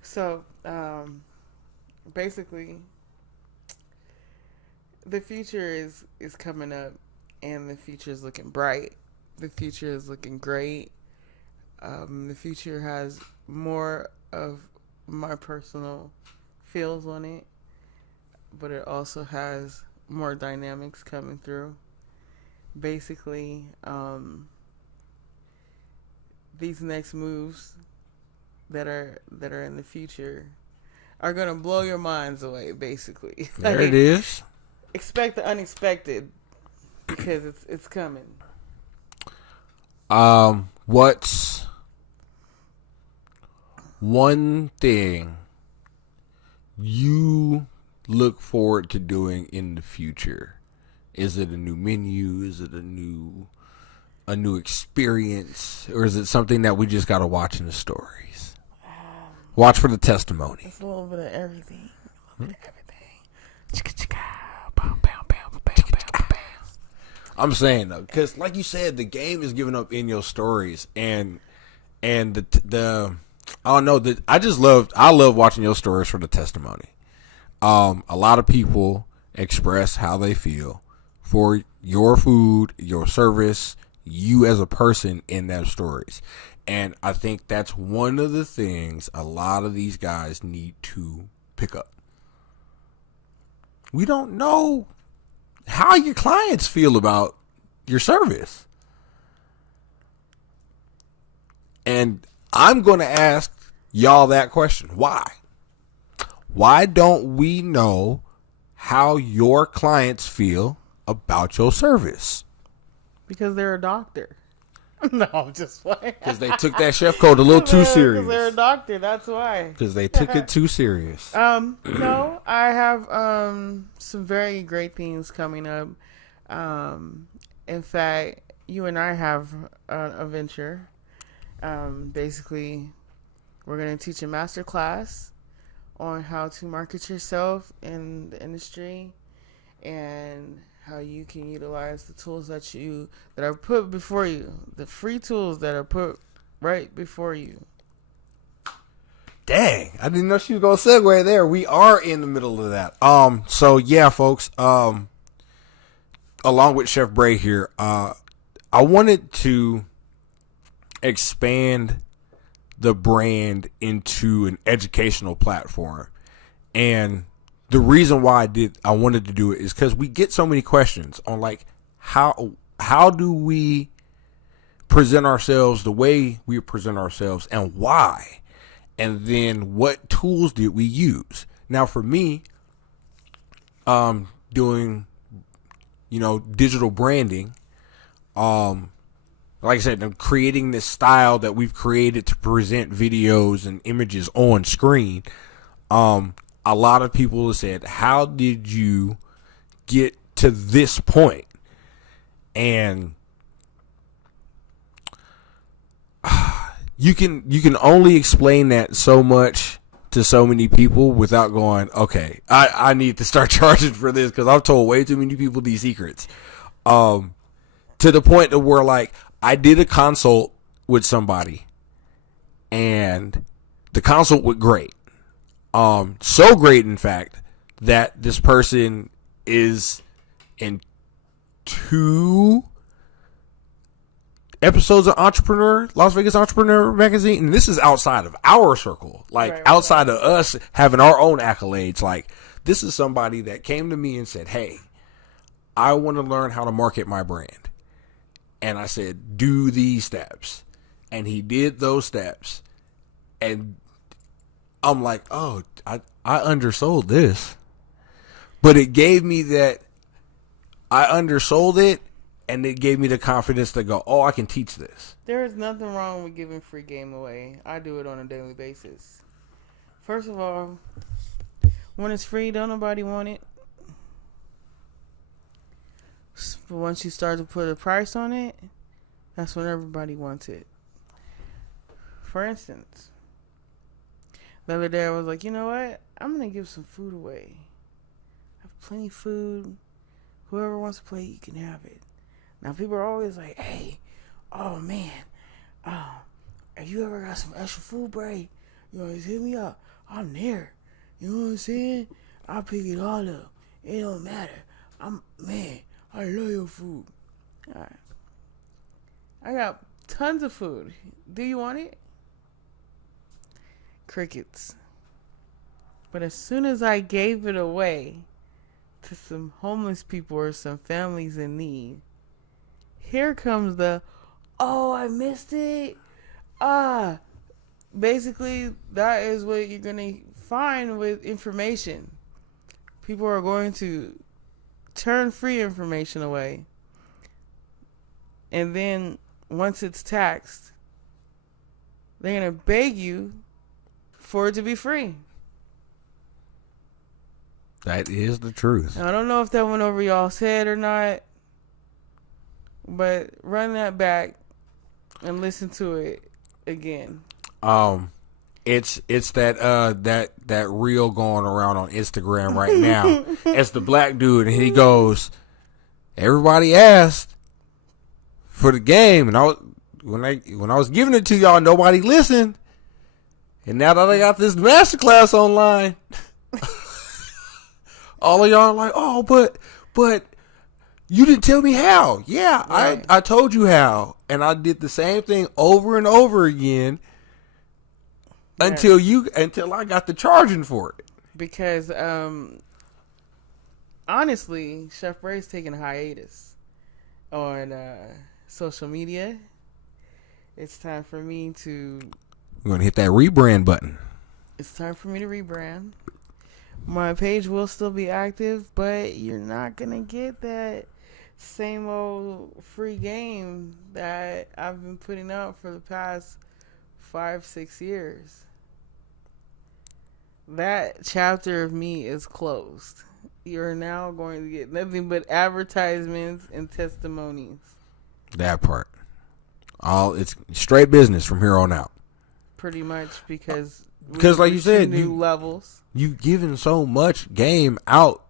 So, basically, the future is coming up, and the future is looking bright. The future is looking great. The future has more of my personal feels on it, but it also has more dynamics coming through. Basically, these next moves that are in the future, are gonna blow your minds away. Basically, There it is. Expect the unexpected because it's coming. What's one thing you look forward to doing in the future? Is it a new menu? Is it a new experience? Or is it something that we just got to watch in the stories? Watch for the testimony. It's a little bit of everything. I'm saying though, because like you said, the game is giving up in your stories, and the I don't know that I love watching your stories for the testimony. A lot of people express how they feel for your food, your service, you as a person in their stories, and I think that's one of the things a lot of these guys need to pick up. We don't know how your clients feel about your service. And I'm going to ask y'all that question. Why? Why don't we know how your clients feel about your service? Because they're a doctor. No, I'm just playing. Because they took that chef code a little too serious. Because they're a doctor, that's why. Because they took it too serious. No, I have some very great things coming up. In fact, you and I have a venture. Basically, we're going to teach a master class on how to market yourself in the industry and how you can utilize the tools that are put before you, the free tools that are put right before you. Dang, I didn't know she was gonna segue there. We are in the middle of that. So yeah, folks. Along with Chef Bray here, I wanted to expand the brand into an educational platform, and the reason why I wanted to do it is because we get so many questions on like how do we present ourselves the way we present ourselves and why, and then what tools did we use. Now for me, doing digital branding, like I said, I'm creating this style that we've created to present videos and images on screen. A lot of people have said, how did you get to this point? And you can only explain that so much to so many people without going, okay, I need to start charging for this because I've told way too many people these secrets. To the point of where like I did a consult with somebody and the consult went great. So great, in fact, that this person is in 2 episodes of Las Vegas Entrepreneur Magazine, and this is outside of our circle, like right. Outside of us having our own accolades. Like, this is somebody that came to me and said, hey, I want to learn how to market my brand. And I said, do these steps. And he did those steps. And I'm like, oh, I undersold this. But it gave me that I undersold it, and it gave me the confidence to go, oh, I can teach this. There is nothing wrong with giving free game away. I do it on a daily basis. First of all, when it's free, don't nobody want it. But once you start to put a price on it, that's when everybody wants it. For instance, the other day I was like, you know what? I'm going to give some food away. I have plenty of food. Whoever wants to play, you can have it. Now, people are always like, hey, oh, man, have you ever got some extra food, Bray? You always hit me up. I'm there. You know what I'm saying? I'll pick it all up. It don't matter. I love your food. All right. I got tons of food. Do you want it? Crickets. But as soon as I gave it away to some homeless people or some families in need, here comes the, oh, I missed it. Basically, that is what you're going to fine with information. People are going to turn free information away. And then once it's taxed, they're going to beg you for it to be free. That is the truth. Now, I don't know if that went over y'all's head or not, but run that back and listen to it again. It's that reel going around on Instagram right now. It's the black dude, and he goes, "Everybody asked for the game, and when I was giving it to y'all, nobody listened. And now that I got this masterclass online, all of y'all are like, oh, but you didn't tell me how." Yeah, right. I told you how, and I did the same thing over and over again until I got the charging for it. Because honestly, Chef Bray's taking a hiatus on social media. It's time for me to... We're going to hit that rebrand button. It's time for me to rebrand. My page will still be active, but you're not going to get that same old free game that I've been putting out for the past 5-6 years. That chapter of me is closed. You're now going to get nothing but advertisements and testimonies. That part. It's straight business from here on out. Pretty much, because like you said, new levels. You've given so much game out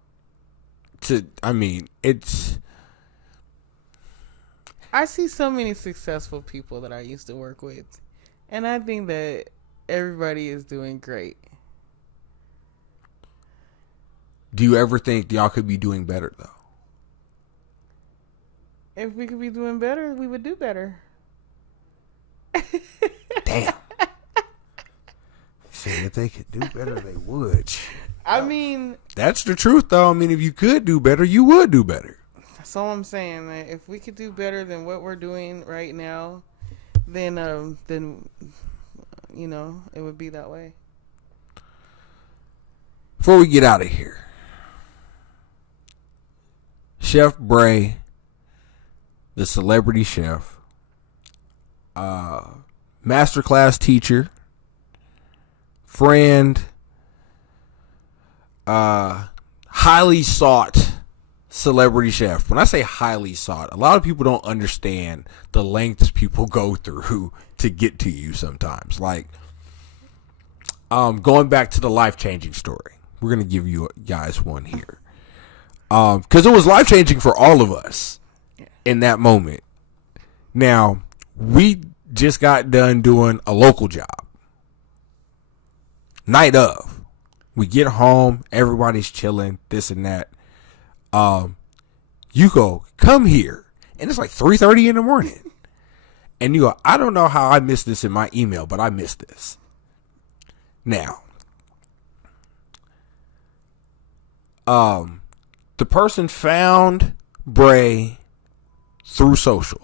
to, I mean, it's... I see so many successful people that I used to work with, and I think that everybody is doing great. Do you ever think y'all could be doing better, though? If we could be doing better, we would do better. Damn. Said if they could do better, they would. I mean... That's the truth, though. I mean, if you could do better, you would do better. That's all I'm saying. That if we could do better than what we're doing right now, then you know, it would be that way. Before we get out of here, Chef Bray, the celebrity chef, masterclass teacher, friend, highly sought celebrity chef. When I say highly sought, a lot of people don't understand the lengths people go through to get to you sometimes. Like, going back to the life-changing story. We're going to give you guys one here. Because it was life-changing for all of us in that moment. Now, we just got done doing a local job. Night of. We get home, everybody's chilling, this and that. You go, come here. And it's like 3:30 in the morning. And you go, I don't know how I missed this in my email, but I missed this. Now, the person found Bray through social,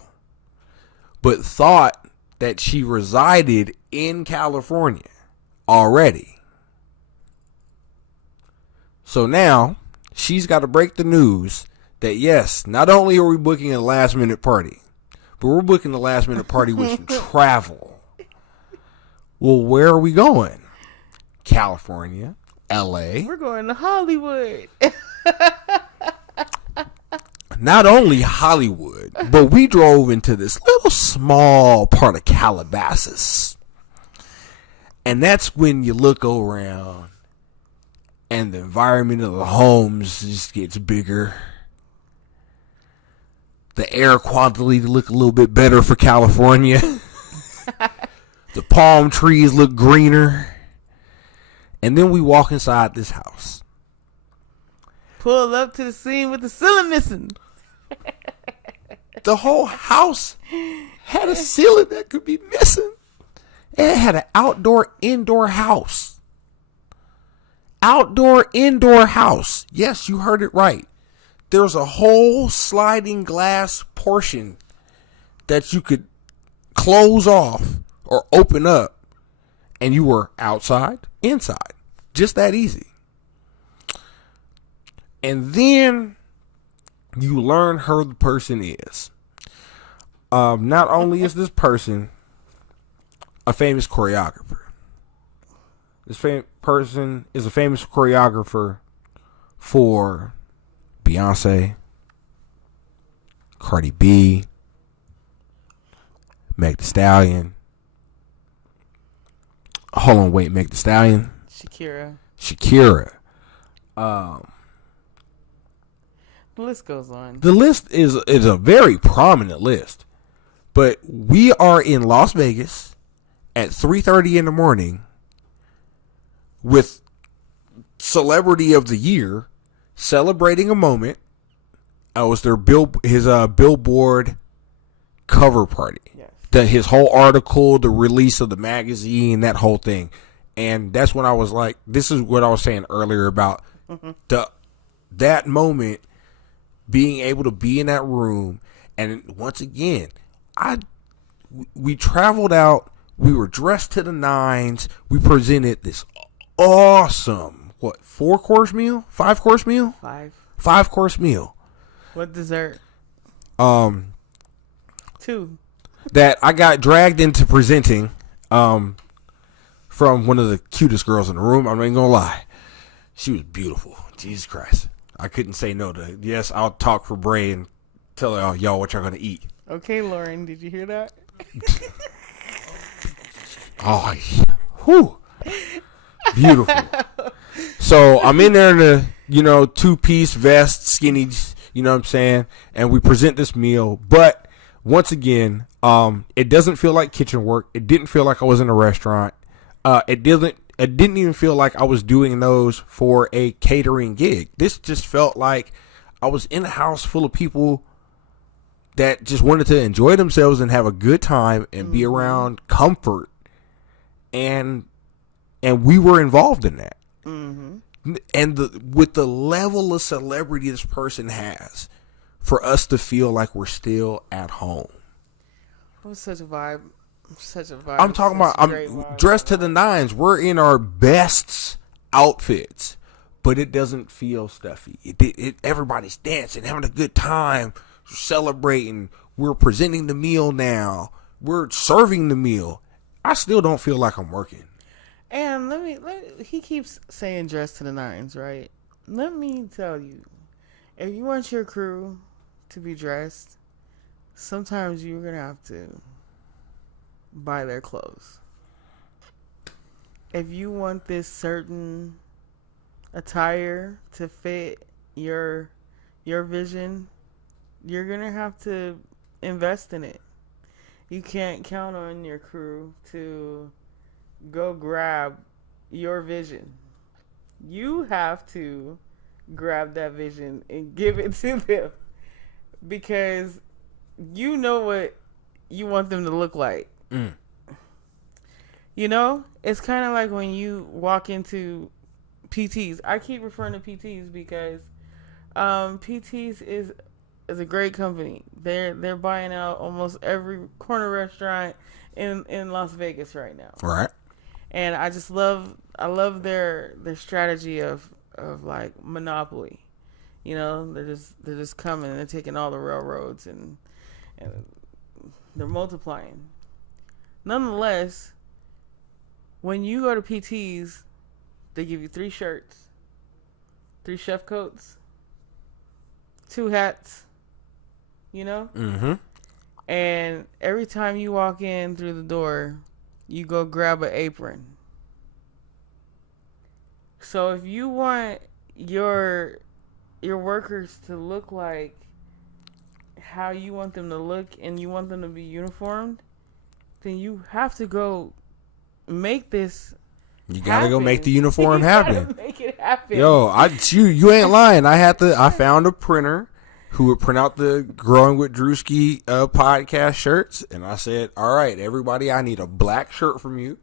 but thought that she resided in California already. So now she's got to break the news that yes, not only are we booking a last minute party, but we're booking a last minute party with some travel. Well, where are we going? California, LA. We're going to Hollywood. Not only Hollywood, but we drove into this little small part of Calabasas. And that's when you look around and the environment of the homes just gets bigger. The air quality look a little bit better for California. The palm trees look greener. And then we walk inside this house. Pull up to the scene with the ceiling missing. The whole house had a ceiling that could be missing. And it had an outdoor-indoor house. Outdoor-indoor house. Yes, you heard it right. There's a whole sliding glass portion that you could close off or open up. And you were outside, inside. Just that easy. And then you learn who the person is. Not only is this person a famous choreographer, this person is a famous choreographer for Beyonce, Cardi B, Meg Thee Stallion. Hold on, wait, Meg Thee Stallion? Shakira. The list goes on. The list is a very prominent list. But we are in Las Vegas at 3:30 in the morning with Celebrity of the Year celebrating a moment. It was their Billboard cover party. Yes. His whole article, the release of the magazine, that whole thing. And that's when I was like, this is what I was saying earlier about that moment, being able to be in that room. And once again, we traveled out. We were dressed to the nines. We presented this awesome, 4-course meal? 5-course meal? 5-course meal. What dessert? 2. That I got dragged into presenting from one of the cutest girls in the room. I'm not even gonna lie. She was beautiful. Jesus Christ. I couldn't say no to, yes, I'll talk for Bray and tell her, y'all what y'all gonna eat. Okay, Lauren, did you hear that? Oh, whew. Beautiful. So I'm in there in a, 2-piece vest, skinny, you know what I'm saying? And we present this meal. But once again, it doesn't feel like kitchen work. It didn't feel like I was in a restaurant. It didn't even feel like I was doing those for a catering gig. This just felt like I was in a house full of people that just wanted to enjoy themselves and have a good time and be around comfort. And we were involved in that. Mm-hmm. And with the level of celebrity this person has, for us to feel like we're still at home. It was such a vibe. I'm talking about, I'm dressed to the nines. We're in our best outfits, but it doesn't feel stuffy. Everybody's dancing, having a good time, celebrating. We're presenting the meal now. We're serving the meal. I still don't feel like I'm working. And he keeps saying dress to the nines, right? Let me tell you, if you want your crew to be dressed, sometimes you're going to have to buy their clothes. If you want this certain attire to fit your vision, you're going to have to invest in it. You can't count on your crew to go grab your vision. You have to grab that vision and give it to them, because you know what you want them to look like. It's kind of like when you walk into PTs. I keep referring to PTs because PTs is a great company. They're buying out almost every corner restaurant in Las Vegas right now. Right. And I just love their strategy of like monopoly. They're just coming and they're taking all the railroads and they're multiplying. Nonetheless, when you go to PTs, they give you 3 shirts, 3 chef coats, 2 hats, Mm-hmm. And every time you walk in through the door, you go grab an apron. So if you want your workers to look like how you want them to look and you want them to be uniformed, then you have to go make this. You gotta go make the uniform happen. Make it happen. Yo, you ain't lying. I found a printer who would print out the Growing with Druski podcast shirts, and I said, all right, everybody, I need a black shirt from you,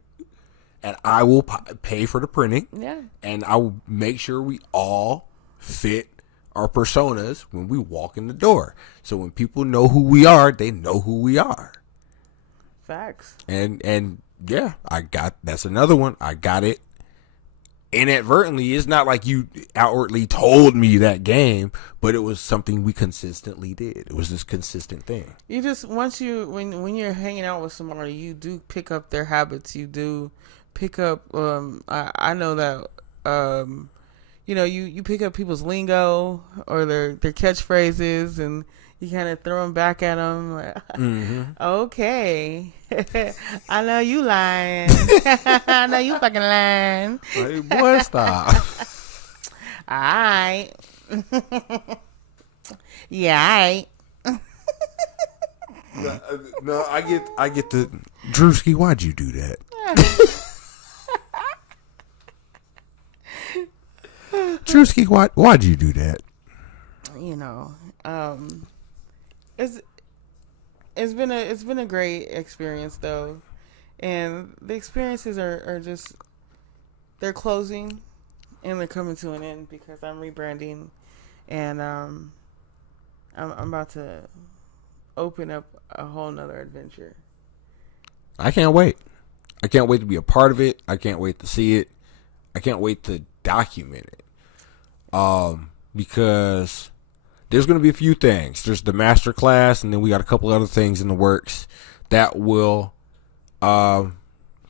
and I will pay for the printing. Yeah. And I will make sure we all fit our personas when we walk in the door. So when people know who we are, they know who we are. Facts. And yeah, that's another one. I got it inadvertently, it's not like you outwardly told me that game, but it was something we consistently did. It was this consistent thing. You just once you when you're hanging out with somebody, you do pick up their habits. You do pick up. I know that. You pick up people's lingo or their catchphrases, and you kind of throw them back at them. Okay, I know you lying. I know you fucking lying. Hey, boy, stop. All right. Yeah, all right. No, I get the Druski. Why'd you do that? Druski, why'd you do that? It's been a great experience though, and the experiences are just they're closing and they're coming to an end because I'm rebranding, and I'm about to open up a whole nother adventure. I can't wait. I can't wait to be a part of it. I can't wait to see it. I can't wait to document it. Because there's going to be a few things. There's the master class, and then we got a couple other things in the works that will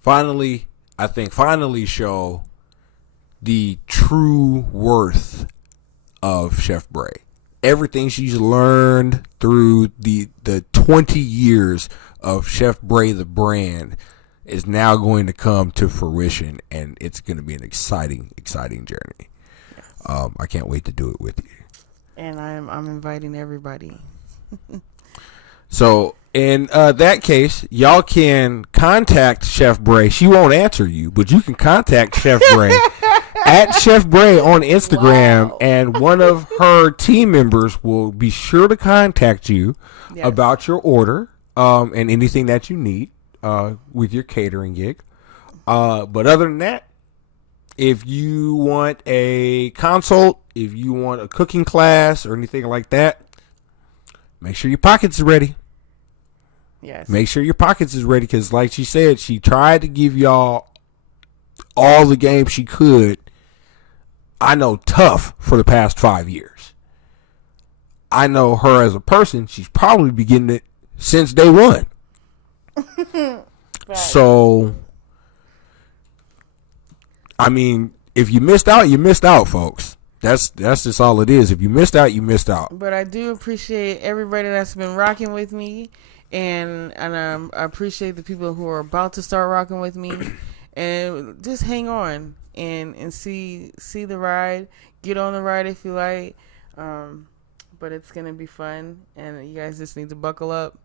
finally show the true worth of Chef Bray. Everything she's learned through the 20 years of Chef Bray the brand is now going to come to fruition, and it's going to be an exciting journey. I can't wait to do it with you. And I'm inviting everybody. So in that case, y'all can contact Chef Bray. She won't answer you, but you can contact Chef Bray at Chef Bray on Instagram, wow. And one of her team members will be sure to contact you about your order and anything that you need with your catering gig. But other than that, if you want a consult, if you want a cooking class or anything like that, make sure your pockets are ready. Yes. Make sure your pockets is ready, because like she said, she tried to give y'all all the game she could. I know tough for the past 5 years. I know her as a person. She's probably been getting it since day one. Right. So, I mean, if you missed out, you missed out, folks. That's just all it is. If you missed out, you missed out. But I do appreciate everybody that's been rocking with me, and I appreciate the people who are about to start rocking with me, and just hang on and see the ride. Get on the ride if you like, but it's gonna be fun, and you guys just need to buckle up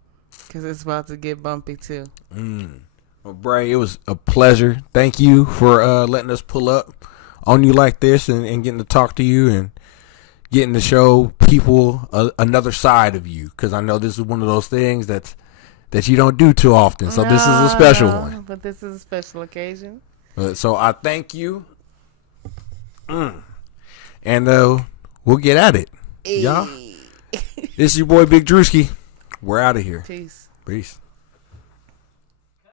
because it's about to get bumpy too. Well, Bray, it was a pleasure. Thank you for letting us pull up on you like this and getting to talk to you and getting to show people another side of you, because I know this is one of those things that you don't do too often. So this is a special one. But this is a special occasion. So I thank you. And we'll get at it. Y'all. This is your boy Big Druski. We're out of here. Peace. Peace.